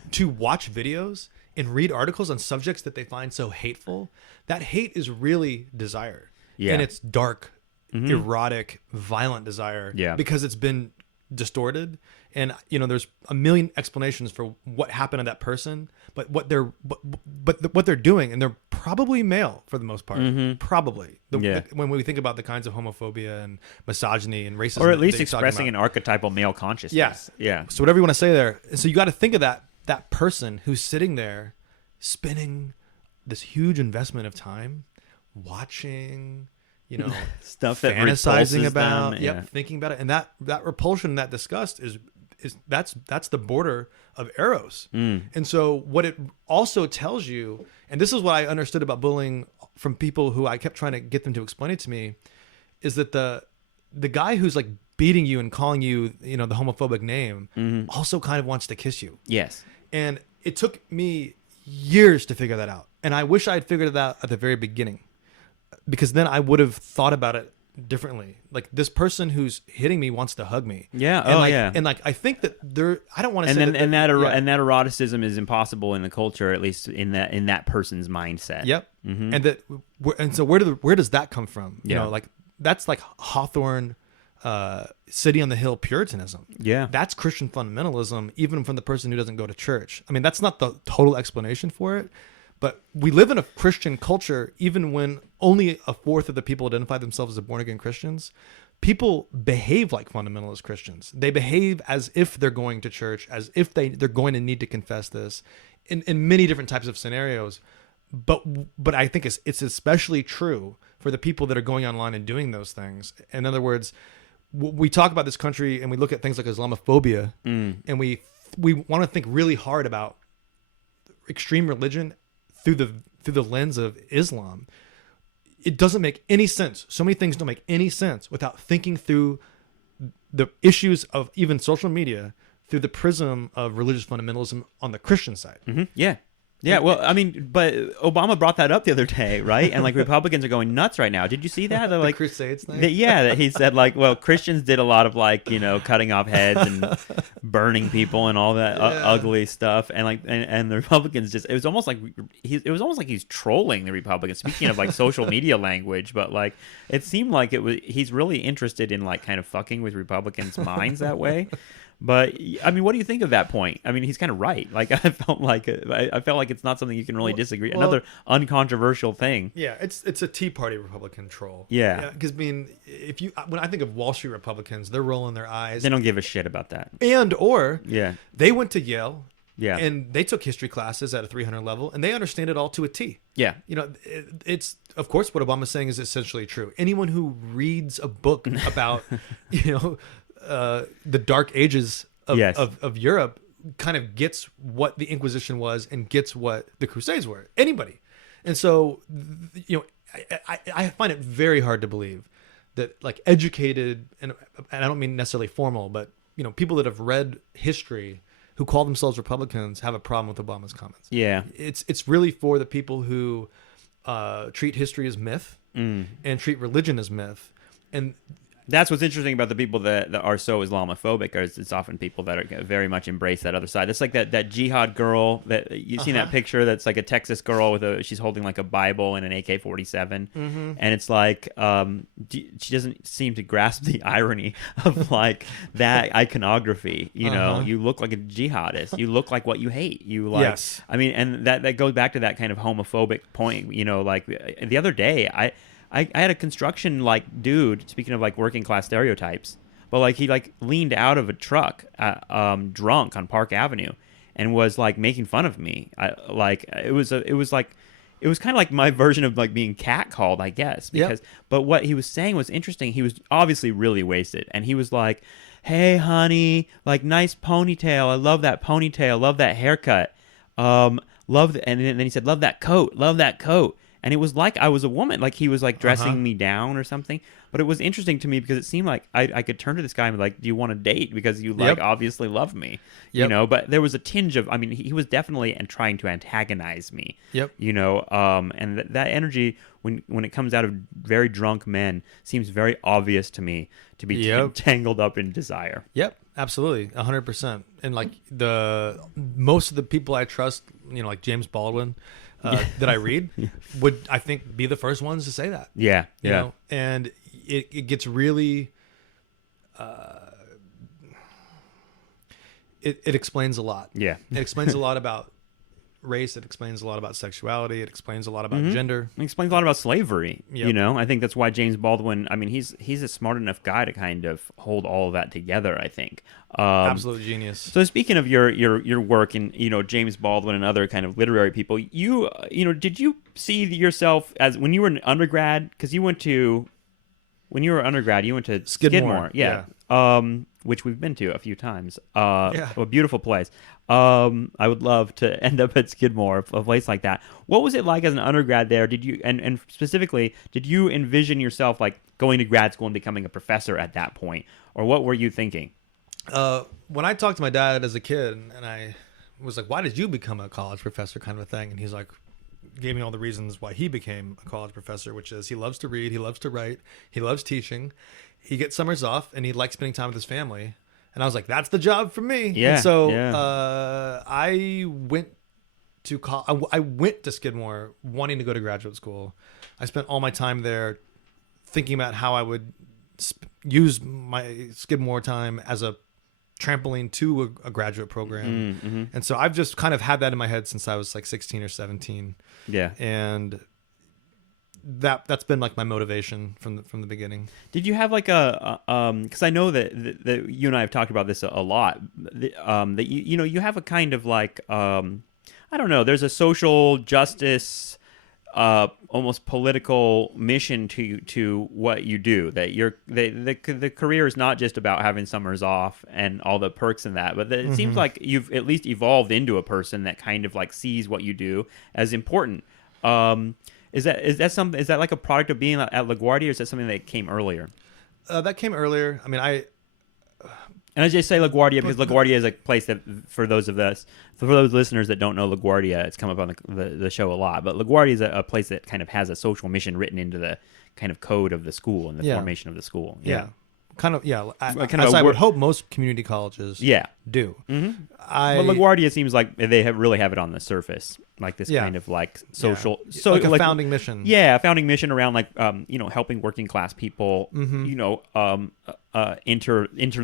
to watch videos and read articles on subjects that they find so hateful, that hate is really desire. Yeah. And it's dark, erotic, violent desire. Yeah. Because it's been distorted. And, you know, there's a million explanations for what happened to that person, but what they're doing, and they're probably male for the most part. Probably. When we think about the kinds of homophobia and misogyny and racism. Or at least that you're talking expressing about. an archetypal male consciousness. Yes. Yeah. So whatever you want to say there. So you got to think of that person who's sitting there spending this huge investment of time watching, you know, Stuff that fantasizing repulses about, them, yeah. thinking about it. And that repulsion, that disgust is that's the border of eros. And so what it also tells you, and this is what I understood about bullying from people who I kept trying to get them to explain it to me, is that the guy who's like beating you and calling you, you know, the homophobic name also kind of wants to kiss you. Yes. And it took me years to figure that out. And I wish I had figured it out at the very beginning, because then I would have thought about it differently. Like, this person who's hitting me wants to hug me. Yeah. And Oh, yeah. And like, I think that I don't want to And say then that. and that eroticism is impossible in the culture, at least in that person's mindset. Yep. And so where does that come from? You Yeah. know, like, that's like Hawthorne, City on the Hill Puritanism. Yeah. That's Christian fundamentalism, even from the person who doesn't go to church. I mean, that's not the total explanation for it, but we live in a Christian culture, even when only a fourth of the people identify themselves as born-again Christians. People behave like fundamentalist Christians. They behave as if they're going to church, as if they're going to need to confess this in many different types of scenarios. But I think it's especially true for the people that are going online and doing those things. In other words, we talk about this country and we look at things like Islamophobia, and we want to think really hard about extreme religion through the lens of Islam. It doesn't make any sense. So many things don't make any sense without thinking through the issues of even social media through the prism of religious fundamentalism on the Christian side. Yeah. Yeah, well, I mean, but Obama brought that up the other day, right? And like Republicans are going nuts right now. Did you see that? They're like Crusades thing. that he said like, well, Christians did a lot of like, cutting off heads and burning people and all that ugly stuff, and like, and the Republicans just it was almost like he's trolling the Republicans. Speaking of like social media language, but like it seemed like he's really interested in like kind of fucking with Republicans' minds that way. But I mean, what do you think of that point? I mean, he's kind of right. Like I felt like it's not something you can really disagree. Another uncontroversial thing. Yeah, it's a Tea Party Republican troll. Yeah, because I mean, when I think of Wall Street Republicans, they're rolling their eyes. They don't give a shit about that. Or yeah, they went to Yale. Yeah, and they took history classes at a 300 level, and they understand it all to a T. Yeah, it's of course what Obama's saying is essentially true. Anyone who reads a book about the Dark Ages of Europe kind of gets what the Inquisition was and gets what the Crusades were. Anybody. And so, I find it very hard to believe that like educated, and I don't mean necessarily formal, but people that have read history who call themselves Republicans have a problem with Obama's comments. Yeah. It's really for the people who treat history as myth and treat religion as myth. And that's what's interesting about the people that are so Islamophobic. It's often people that are very much embrace that other side. It's like that jihad girl that you've seen that picture. That's like a Texas girl she's holding like a Bible and an AK-47, and it's like she doesn't seem to grasp the irony of like that iconography. You look like a jihadist. You look like what you hate. You like. Yes. I mean, and that goes back to that kind of homophobic point. Like the other day, I had a construction like dude, speaking of like working class stereotypes, but like he like leaned out of a truck drunk on Park Avenue and was like making fun of me. It was kind of like my version of like being catcalled, I guess, because but what he was saying was interesting. He was obviously really wasted, and he was like, "Hey honey, like nice ponytail. I love that ponytail. Love that haircut. And then he said, love that coat. Love that coat." And it was like I was a woman, like he was like dressing me down or something. But it was interesting to me because it seemed like I could turn to this guy and be like, "Do you want to date?" Because you like obviously love me, But there was a tinge of, I mean, he was definitely trying to antagonize me, And that energy when it comes out of very drunk men seems very obvious to me to be tangled up in desire. Yep, absolutely, 100%. And like most of the people I trust, like James Baldwin. That I read would, I think, be the first ones to say that. Yeah, And it gets really, it explains a lot. Yeah. It explains a lot about race. It explains a lot about sexuality. It explains a lot about gender. It explains a lot about slavery. I think that's why James Baldwin, I mean, he's a smart enough guy to kind of hold all of that together, I think. Absolute genius. So speaking of your work and James Baldwin and other kind of literary people, you did you see yourself as when you were an undergrad? Because when you were undergrad, you went to Skidmore. Which we've been to a few times. A beautiful place. I would love to end up at Skidmore, a place like that. What was it like as an undergrad there? Did you and specifically, did you envision yourself like going to grad school and becoming a professor at that point, or what were you thinking? When I talked to my dad as a kid, and I was like, "Why did you become a college professor?" kind of a thing, and he's like, gave me all the reasons why he became a college professor, which is he loves to read, he loves to write, he loves teaching, he gets summers off, and he likes spending time with his family. And I was like, that's the job for me. Yeah. And so I went to Skidmore wanting to go to graduate school. I spent all my time there thinking about how I would use my Skidmore time as a trampoline to a graduate program. And so I've just kind of had that in my head since I was like 16 or 17. Yeah. And that's been like my motivation from the beginning. Did you have like because I know that you and I have talked about this a lot, that you have a kind of like I don't know, there's a social justice almost political mission to what you do, that the career is not just about having summers off and all the perks in that, but it seems like you've at least evolved into a person that kind of like sees what you do as important. Is that like a product of being at LaGuardia, or is that something that came earlier? That came earlier. I mean, And I just say LaGuardia because LaGuardia is a place that, for those listeners that don't know LaGuardia, it's come up on the show a lot. But LaGuardia is a place that kind of has a social mission written into the kind of code of the school and the formation of the school. Yeah. Kind of, yeah. Kind as of I would hope most community colleges do. Mm-hmm. But LaGuardia seems like they really have it on the surface, like this kind of like social, so like a founding mission. Yeah, a founding mission around like helping working class people, enter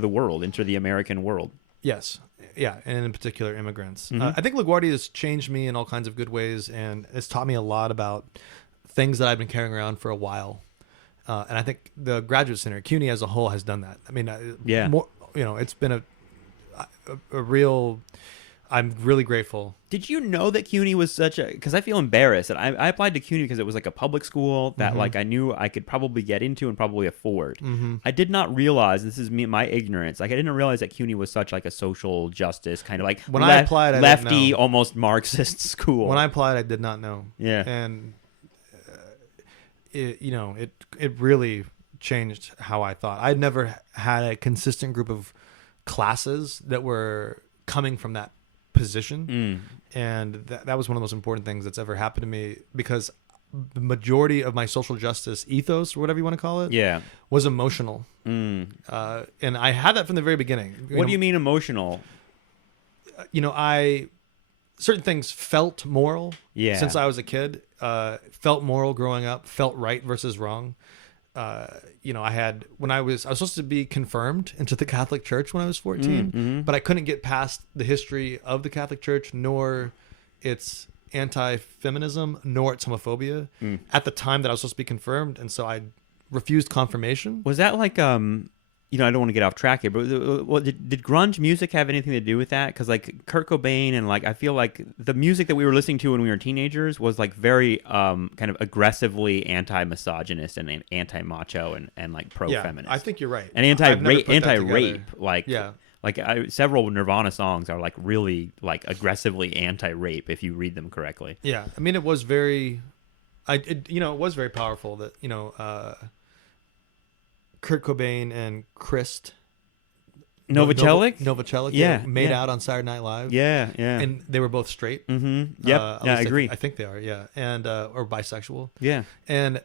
the world, enter the American world. Yes. Yeah, and in particular immigrants. I think LaGuardia has changed me in all kinds of good ways, and it's taught me a lot about things that I've been carrying around for a while. And I think the Graduate Center, CUNY as a whole, has done that. I mean, it's been a real. I'm really grateful. Did you know that CUNY was such a? Because I feel embarrassed. I applied to CUNY because it was like a public school that like I knew I could probably get into and probably afford. I did not realize, this is my ignorance. Like I didn't realize that CUNY was such like a social justice kind of like when I applied, I lefty, didn't know. almost Marxist school. When I applied, I did not know. Yeah, and it really changed how I thought. I'd never had a consistent group of classes that were coming from that position, and that was one of the most important things that's ever happened to me, because the majority of my social justice ethos, or whatever you want to call it, was emotional. And I had that from the very beginning. What do you mean emotional? Certain things felt moral since I was a kid, felt moral growing up, felt right versus wrong. I was supposed to be confirmed into the Catholic Church when I was 14, but I couldn't get past the history of the Catholic Church, nor its anti-feminism, nor its homophobia at the time that I was supposed to be confirmed. And so I refused confirmation. Was that like, I don't want to get off track here, but did grunge music have anything to do with that? Because like Kurt Cobain and like I feel like the music that we were listening to when we were teenagers was like very kind of aggressively anti-misogynist and anti-macho and like pro-feminist. I think you're right. And anti-rape, several Nirvana songs are like really like aggressively anti-rape if you read them correctly. Yeah, I mean it was very, it was very powerful that Kurt Cobain and Chris Novoselic, made out on Saturday Night Live. And they were both straight. I agree. I think they are. Yeah, and or bisexual. Yeah, and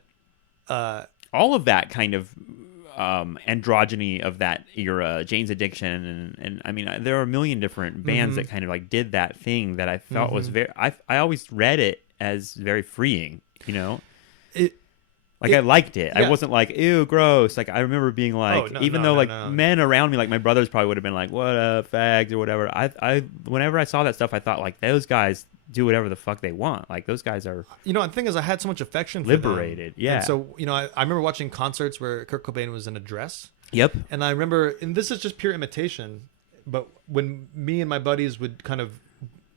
all of that kind of androgyny of that era, Jane's Addiction, and I mean there are a million different bands that kind of like did that thing that I felt was very. I always read it as very freeing. I liked it. I wasn't like, ew, gross. Like, I remember being like, men around me, like my brothers probably would have been like, what up, fags or whatever. Whenever I saw that stuff, I thought like, those guys do whatever the fuck they want. Like, those guys are... the thing is, I had so much affection for liberated, them. And so, I remember watching concerts where Kurt Cobain was in a dress. Yep. And I remember, and this is just pure imitation, but when me and my buddies would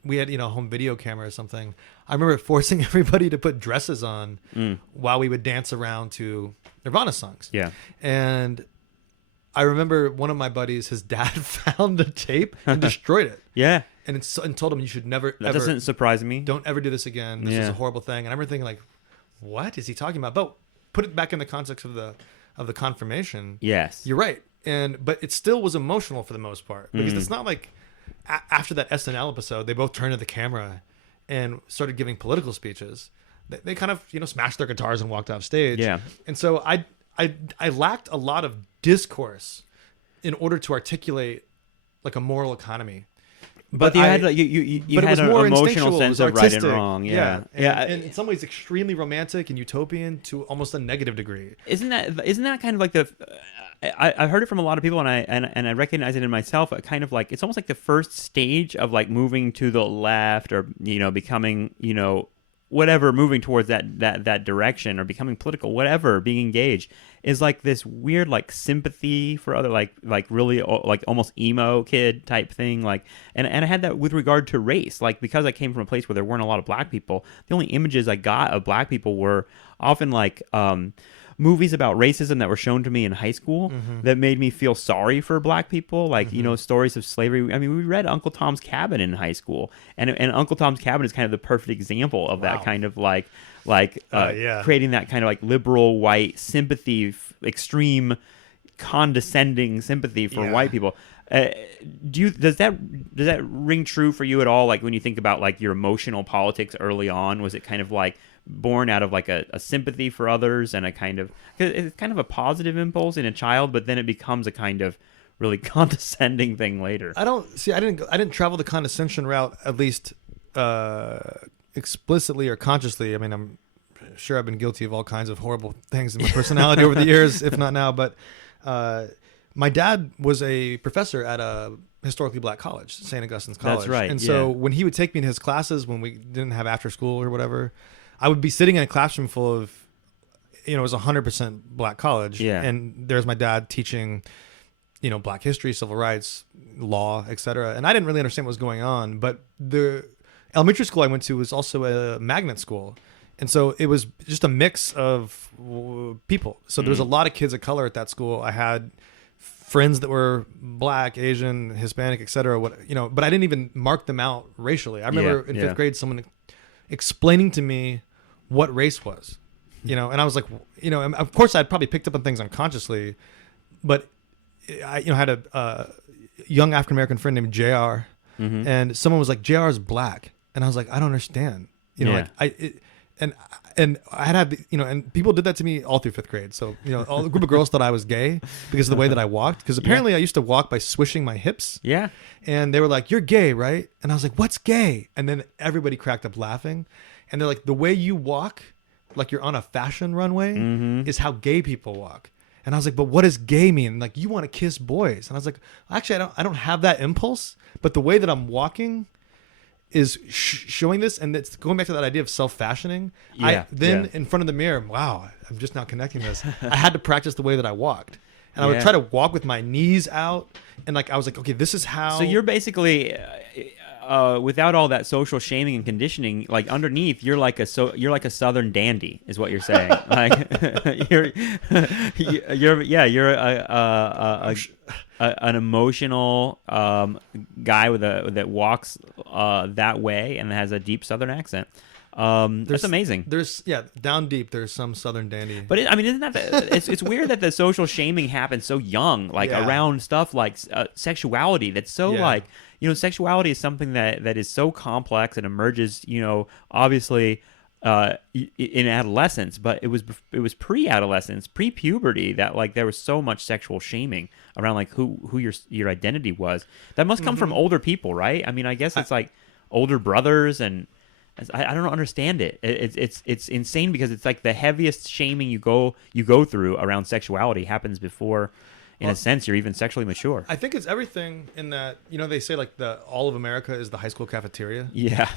we had, a home video camera or something. I remember forcing everybody to put dresses on while we would dance around to Nirvana songs. Yeah. And I remember one of my buddies, his dad found the tape and destroyed it. Yeah. And told him, you should never, that doesn't surprise me. Don't ever do this again. This is a horrible thing. And I remember thinking like, what is he talking about? But put it back in the context of the confirmation. Yes. You're right. But it still was emotional for the most part, because it's not like, after that SNL episode, they both turned to the camera and started giving political speeches. They kind of, smashed their guitars and walked off stage. Yeah. And so I lacked a lot of discourse in order to articulate like a moral economy. But you had an emotional sense of right and wrong. Yeah. And in some ways extremely romantic and utopian to almost a negative degree. Isn't that kind of like the... I've heard it from a lot of people, and I recognize it in myself. Kind of like it's almost like the first stage of like moving to the left, or becoming whatever, moving towards that direction, or becoming political, whatever, being engaged is like this weird like sympathy for other like really like almost emo kid type thing. Like and I had that with regard to race, like because I came from a place where there weren't a lot of black people. The only images I got of black people were often like movies about racism that were shown to me in high school that made me feel sorry for black people, like stories of slavery. I mean, we read Uncle Tom's Cabin in high school, and Uncle Tom's Cabin is kind of the perfect example of that kind of creating that kind of like liberal white sympathy, extreme condescending sympathy for white people. Does that ring true for you at all? Like when you think about like your emotional politics early on, was it kind of like born out of like a sympathy for others and a kind of, 'cause it's kind of a positive impulse in a child, but then it becomes a kind of really condescending thing later. I didn't travel the condescension route, at least explicitly or consciously. I mean, I'm sure I've been guilty of all kinds of horrible things in my personality over the years, if not now. But my dad was a professor at a historically black college, St. Augustine's College. That's right. And so when he would take me to his classes when we didn't have after school or whatever, I would be sitting in a classroom full of, it was 100% black college. Yeah. And there's my dad teaching, black history, civil rights, law, etc. And I didn't really understand what was going on. But the elementary school I went to was also a magnet school. And so it was just a mix of people. So there was a lot of kids of color at that school. I had friends that were black, Asian, Hispanic, etc. But I didn't even mark them out racially. I remember in fifth grade someone explaining to me what race was, and I was like, and of course I'd probably picked up on things unconsciously, but I had a young African American friend named JR, and someone was like, JR is black, and I was like, I don't understand, and I had, and people did that to me all through fifth grade. So, all the group of girls thought I was gay because of the way that I walked. Because apparently I used to walk by swishing my hips. Yeah. And they were like, you're gay, right? And I was like, what's gay? And then everybody cracked up laughing. And they're like, the way you walk, like you're on a fashion runway, is how gay people walk. And I was like, but what does gay mean? Like, you want to kiss boys. And I was like, actually, I don't have that impulse. But the way that I'm walking is showing this, and it's going back to that idea of self-fashioning. In front of the mirror, wow, I'm just now connecting this. I had to practice the way that I walked, and I would try to walk with my knees out, and like I was like, okay, this is how. So you're basically without all that social shaming and conditioning, like underneath, you're like a Southern dandy, is what you're saying. Like you're an emotional guy that walks that way and has a deep Southern accent. That's amazing. There's down deep. There's some Southern dandy. But isn't that it's weird that the social shaming happens so young, like around stuff like sexuality. That's so like, sexuality is something that is so complex and emerges, obviously in adolescence, but it was pre-adolescence, pre-puberty that like there was so much sexual shaming around like who your identity was. That must come from older people, right? I mean, I guess it's like older brothers, and I don't understand it. It's insane because it's like the heaviest shaming you go through around sexuality happens before, in a sense, you're even sexually mature. I think it's everything in that, they say like all of America is the high school cafeteria. Yeah.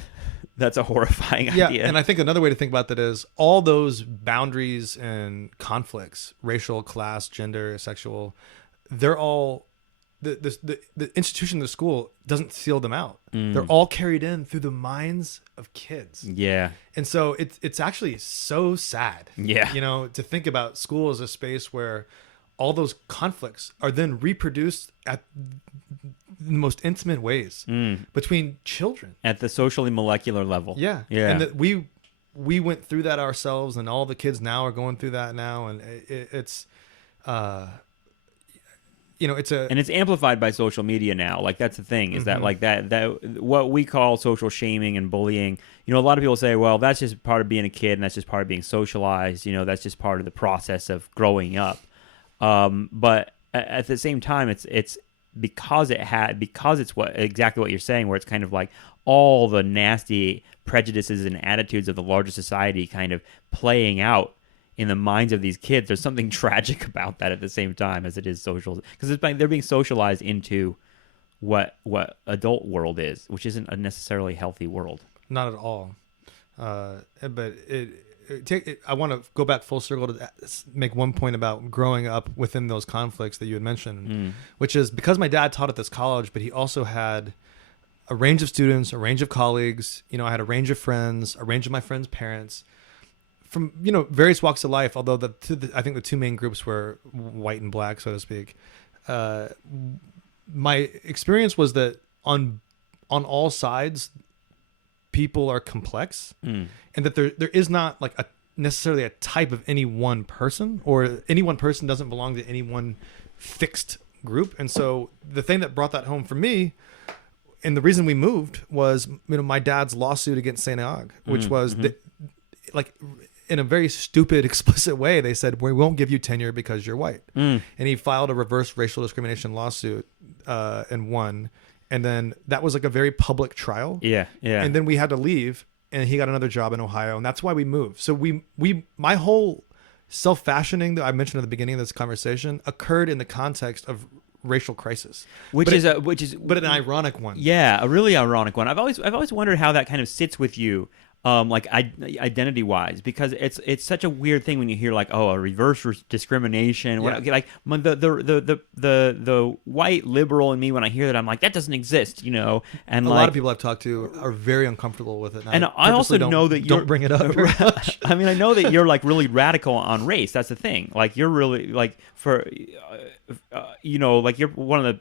That's a horrifying idea. And I think another way to think about that is all those boundaries and conflicts, racial, class, gender, sexual, they're all the institution of the school doesn't seal them out. They're all carried in through the minds of kids. Yeah. And so it's actually so sad. Yeah. To think about school as a space where all those conflicts are then reproduced at the most intimate ways between children at the socially molecular level. Yeah. And that we went through that ourselves, and all the kids now are going through that now. And it's it's amplified by social media now. Like that's the thing is that like that what we call social shaming and bullying, a lot of people say, well, that's just part of being a kid and that's just part of being socialized. That's just part of the process of growing up. But at the same time, it's because it's exactly what you're saying, where it's kind of like all the nasty prejudices and attitudes of the larger society kind of playing out in the minds of these kids. There's something tragic about that at the same time as it is social, because they're being socialized into what adult world is, which isn't a necessarily healthy world. Not at all. But I want to go back full circle to make one point about growing up within those conflicts that you had mentioned, which is because my dad taught at this college, but he also had a range of students, a range of colleagues. I had a range of friends, a range of my friends' parents from, various walks of life. Although I think the two main groups were white and black, so to speak. My experience was that on all sides, people are complex, and that there is not like necessarily a type of any one person, or any one person doesn't belong to any one fixed group. And so the thing that brought that home for me, and the reason we moved, was my dad's lawsuit against St. Aug, which was like, in a very stupid, explicit way, they said, we won't give you tenure because you're white. And he filed a reverse racial discrimination lawsuit and won. And then that was like a very public trial. Yeah. And then we had to leave, and he got another job in Ohio, and that's why we moved. So my whole self-fashioning that I mentioned at the beginning of this conversation occurred in the context of racial crisis, but an ironic one. Yeah, a really ironic one. I've always wondered how that kind of sits with you, like identity wise, because it's such a weird thing when you hear like, a reverse discrimination. Yeah. Like the white liberal in me, when I hear that, I'm like, that doesn't exist, And a lot of people I've talked to are very uncomfortable with it. And I also know that don't bring it up. I mean, I know that you're like really radical on race. That's the thing. Like you're really like like you're one of the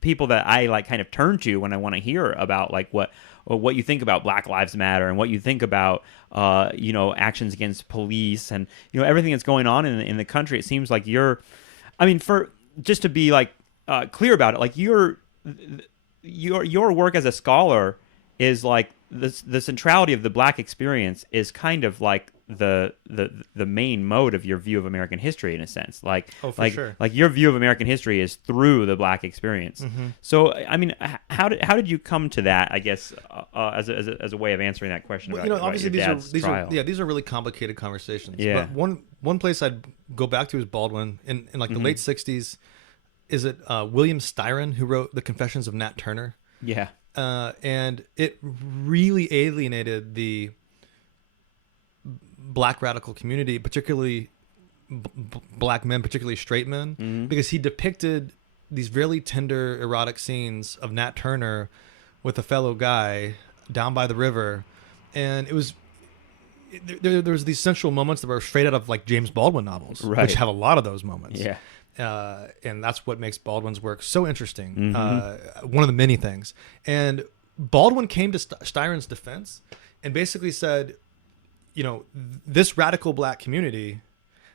people that I like kind of turn to when I want to hear about like what you think about Black Lives Matter and what you think about actions against police and everything that's going on in the country. It seems like for just to be like clear about it, like your work as a scholar is like the centrality of the Black experience is kind of like the main mode of your view of American history, in a sense. Like, sure. Like your view of American history is through the Black experience. So, I mean, how did you come to that? I guess as a way of answering that question. Well, about, obviously about these are really complicated conversations. Yeah. But one place I'd go back to is Baldwin in like the late '60s. Is it William Styron who wrote The Confessions of Nat Turner? Yeah. And it really alienated the Black radical community, particularly Black men, particularly straight men, because he depicted these really tender, erotic scenes of Nat Turner with a fellow guy down by the river. And it was there was these sensual moments that were straight out of like James Baldwin novels, right, which have a lot of those moments. Yeah. And that's what makes Baldwin's work so interesting. One of the many things. And Baldwin came to Styron's defense and basically said, this radical Black community,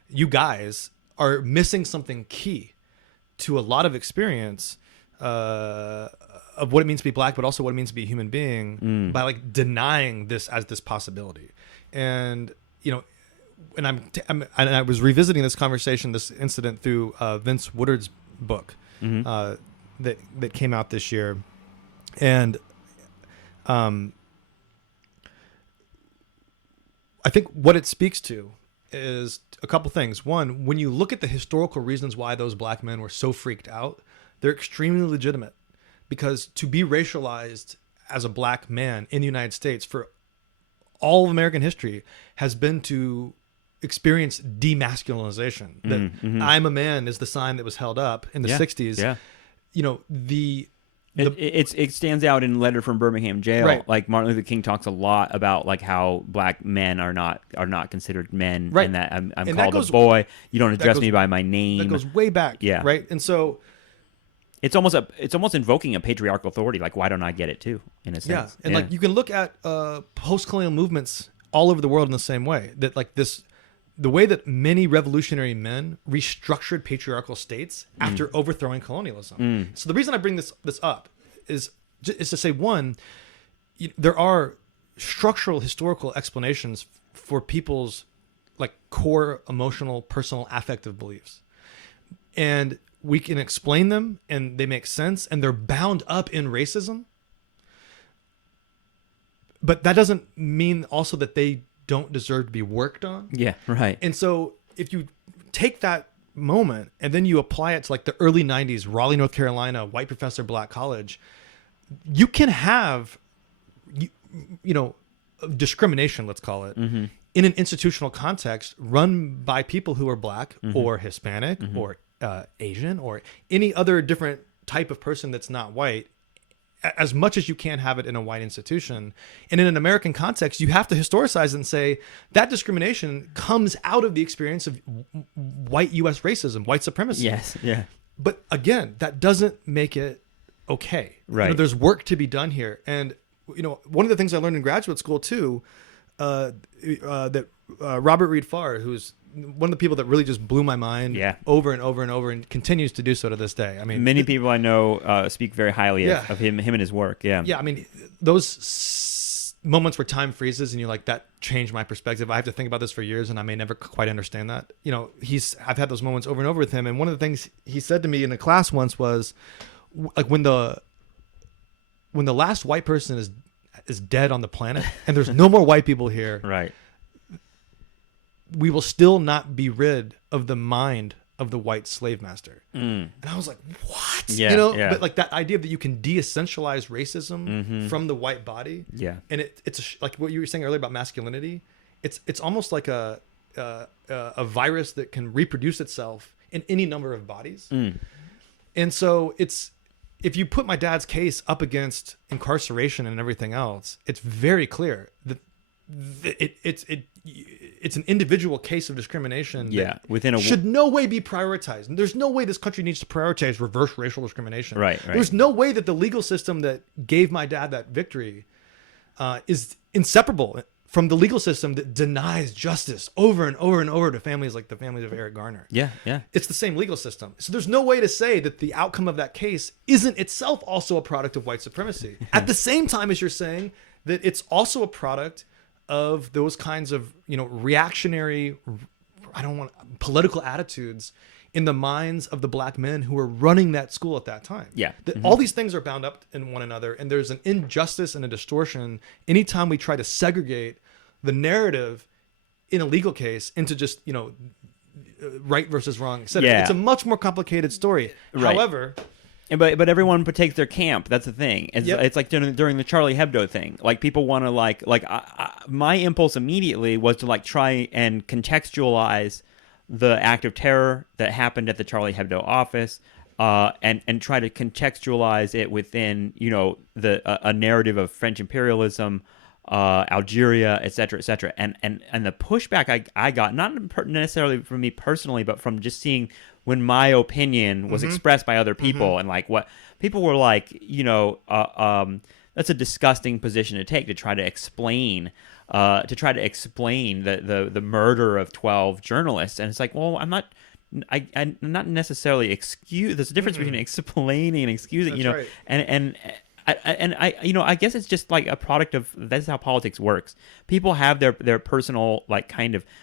you guys are missing something key to a lot of experience of what it means to be Black, but also what it means to be a human being by like denying this as this possibility. And, and I was revisiting this conversation, this incident through Vince Woodard's book that came out this year. And I think what it speaks to is a couple things. One, when you look at the historical reasons why those Black men were so freaked out, they're extremely legitimate, because to be racialized as a Black man in the United States for all of American history has been to experience demasculinization. That I'm a man is the sign that was held up in the 60s. Yeah. It stands out in Letter from Birmingham Jail. Right. Like Martin Luther King talks a lot about like how Black men are not considered men, right, and that I'm and called that goes, a boy. You don't address me by my name. That goes way back. Yeah. Right. And so it's almost invoking a patriarchal authority. Like, why don't I get it too? In a sense. Yeah. And like you can look at post-colonial movements all over the world in the same way. That like the way that many revolutionary men restructured patriarchal states after overthrowing colonialism. So the reason I bring this up is to say, one, there are structural historical explanations for people's like core emotional, personal, affective beliefs, and we can explain them, and they make sense, and they're bound up in racism. But that doesn't mean also that they don't deserve to be worked on. Yeah, right. And so if you take that moment and then you apply it to like the early 90s, Raleigh, North Carolina, white professor, Black college, you can have, discrimination, let's call it, in an institutional context run by people who are Black or Hispanic or Asian or any other different type of person that's not white, as much as you can have it in a white institution. And in an American context, you have to historicize it and say that discrimination comes out of the experience of white U.S. racism, white supremacy. Yes, yeah. But again, that doesn't make it okay. Right. There's work to be done here. And, one of the things I learned in graduate school too, that Robert Reed Farr, who's one of the people that really just blew my mind Yeah. over and over and over, and continues to do so to this day. I mean, Many people I know speak very highly Yeah. of him and his work. Yeah. yeah, I mean, those moments where time freezes and you're like, that changed my perspective. I have to think about this for years, and I may never quite understand that. You know, I've had those moments over and over with him. And one of the things he said to me in a class once was, like, when the last white person is dead on the planet and there's no more white people here, Right. we will still not be rid of the mind of the white slave master. Mm. And I was like, what? Yeah, You know, yeah. but like that idea that you can de-essentialize racism from the white body. Yeah. And it's like what you were saying earlier about masculinity. It's almost like a virus that can reproduce itself in any number of bodies. Mm. And so if you put my dad's case up against incarceration and everything else, it's very clear that it's an individual case of discrimination. Yeah, that within a should no way be prioritized. And there's no way this country needs to prioritize reverse racial discrimination. Right. There's no way that the legal system that gave my dad that victory is inseparable from the legal system that denies justice over and over and over to families like the families of Eric Garner. Yeah. Yeah. It's the same legal system. So there's no way to say that the outcome of that case isn't itself also a product of white supremacy. At the same time as you're saying that it's also a product of those kinds of, reactionary, political attitudes in the minds of the black men who were running that school at that time. Yeah. That all these things are bound up in one another, and there's an injustice and a distortion anytime we try to segregate the narrative in a legal case into just, right versus wrong. Yeah. It's a much more complicated story. Right. However, But everyone takes their camp. That's the thing. It's, Yep. it's like during the Charlie Hebdo thing. Like, people want to my impulse immediately was to try and contextualize the act of terror that happened at the Charlie Hebdo office, and try to contextualize it within a narrative of French imperialism, Algeria, et cetera, and the pushback I got, not necessarily from me personally, but from just seeing when my opinion was expressed by other people, and what people were like, that's a disgusting position to take, to try to explain the murder of 12 journalists. And it's like, well, I'm not necessarily excuse. There's a difference between explaining and excusing, That's right. and I guess it's just like a product of, that's how politics works. People have their personal,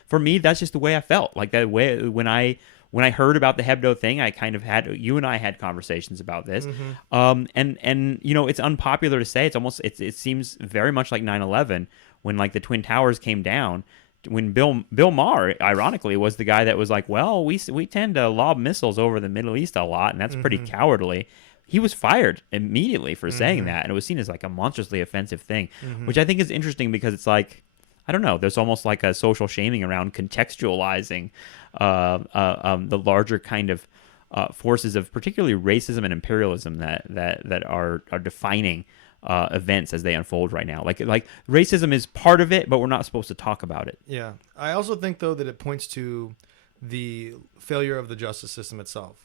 for me, that's just the way I felt. Like, that way, when I heard about the Hebdo thing, I kind of you and I had conversations about this. And it's unpopular to say. It seems very much like 9/11, when the Twin Towers came down, when Bill Maher, ironically, was the guy that was like, well, we tend to lob missiles over the Middle East a lot, and that's pretty cowardly. He was fired immediately for saying that, and it was seen as a monstrously offensive thing, which I think is interesting, because it's I don't know, there's almost like a social shaming around contextualizing the larger kind of forces of particularly racism and imperialism that are defining events as they unfold right now. Like racism is part of it, but we're not supposed to talk about it. Yeah. I also think, though, that it points to the failure of the justice system itself.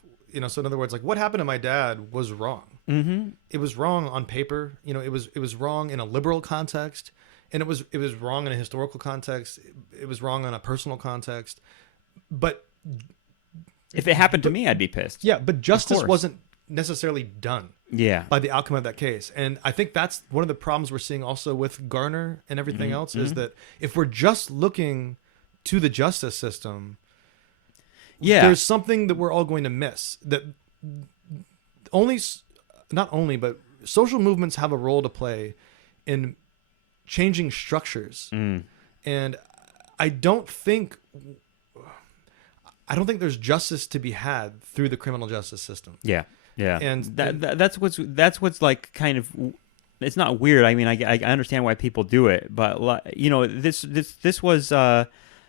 So in other words, what happened to my dad was wrong. Mm-hmm. It was wrong on paper. It was wrong in a liberal context, and it was wrong in a historical context. It was wrong in a personal context. But if it happened to me, I'd be pissed. Yeah, but justice wasn't necessarily done. Yeah. By the outcome of that case. And I think that's one of the problems we're seeing also with Garner and everything else, is that if we're just looking to the justice system, there's something that we're all going to miss. That not only, but social movements have a role to play in changing structures. And I don't think there's justice to be had through the criminal justice system. Yeah. And that's what's kind of, it's not weird. I mean, I understand why people do it, but this was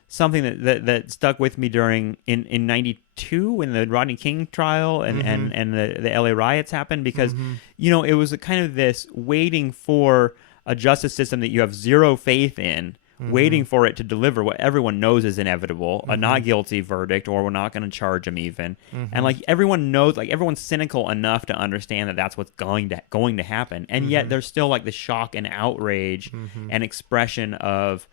something that stuck with me during in '92 when the Rodney King trial and the LA riots happened, because it was a kind of this waiting for a justice system that you have zero faith in, waiting for it to deliver what everyone knows is inevitable, a not guilty verdict, or we're not going to charge him even. And everyone knows, everyone's cynical enough to understand that that's what's going to happen. And yet there's still the shock and outrage and expression of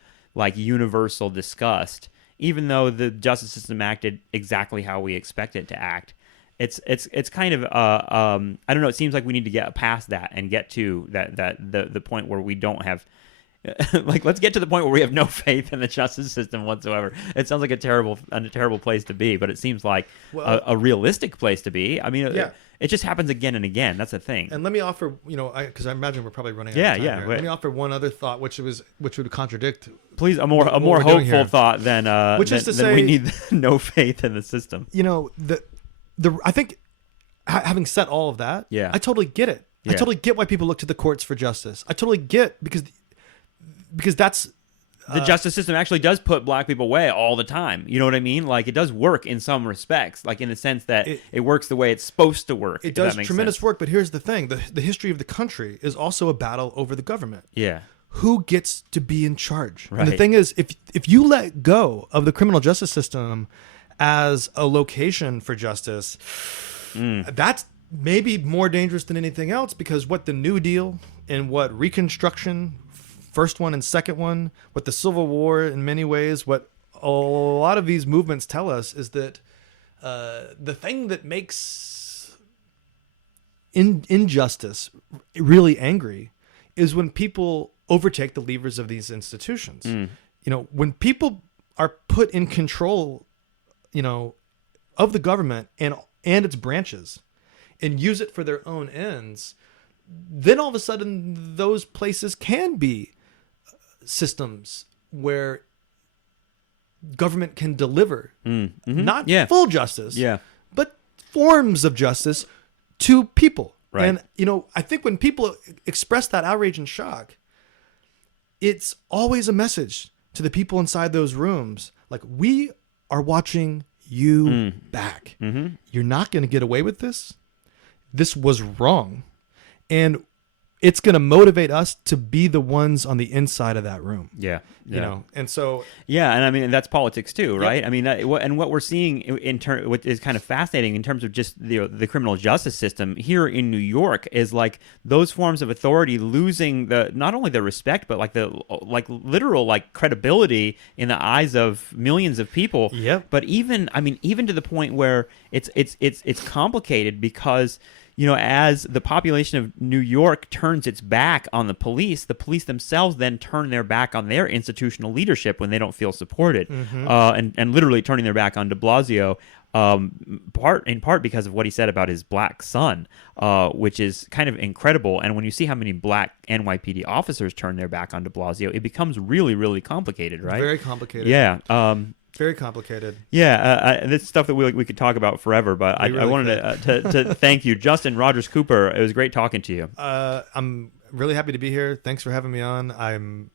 universal disgust even though the justice system acted exactly how we expect it to act. It's kind of I don't know. It seems like we need to get past that and get to the point where we don't have like, let's get to the point where we have no faith in the justice system whatsoever. It sounds like a terrible place to be, but it seems like a realistic place to be. I mean, it just happens again and again. That's the thing. And let me offer, because I imagine we're probably running out of time here. Let me offer one other thought, which would contradict. Please, a more hopeful thought than we need no faith in the system. I think having said all of that, I totally get it. I totally get why people look to the courts for justice. I totally get because that's the justice system actually does put black people away all the time. You know what I mean? Like, it does work in some respects, like in the sense that it works the way it's supposed to work. It does tremendous work, but here's the thing. The history of the country is also a battle over the government. Yeah. Who gets to be in charge? Right. And the thing is, if you let go of the criminal justice system as a location for justice, that's maybe more dangerous than anything else, because what the New Deal and what Reconstruction, first one and second one, what the Civil War in many ways, what a lot of these movements tell us is that the thing that makes injustice really angry is when people overtake the levers of these institutions. When people are put in control, of the government and its branches and use it for their own ends, then all of a sudden those places can be systems where government can deliver not full justice, but forms of justice to people. Right. And, I think when people express that outrage and shock, it's always a message to the people inside those rooms. Like, we are watching you back. You're not going to get away with this. This was wrong. And it's going to motivate us to be the ones on the inside of that room. And so. Yeah. And I mean, that's politics too, right? I mean, what we're seeing what is kind of fascinating in terms of just the criminal justice system here in New York is like those forms of authority losing not only the respect, but like literal credibility in the eyes of millions of people. Yep. But even to the point where it's complicated because, as the population of New York turns its back on the police themselves then turn their back on their institutional leadership when they don't feel supported, and literally turning their back on de Blasio, in part because of what he said about his black son, which is kind of incredible. And when you see how many black NYPD officers turn their back on de Blasio, it becomes really, really complicated, right? Very complicated. Yeah. Very complicated. Yeah, this stuff that we could talk about forever, but I wanted to thank you, Justin Rogers Cooper. It was great talking to you. I'm really happy to be here. Thanks for having me on. I'm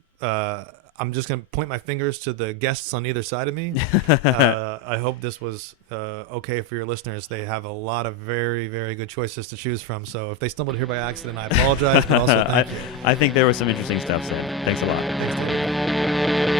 just going to point my fingers to the guests on either side of me. I hope this was okay for your listeners. They have a lot of very, very good choices to choose from. So if they stumbled here by accident, I apologize. But also, thank you. I think there was some interesting stuff said. Thanks a lot. Thanks,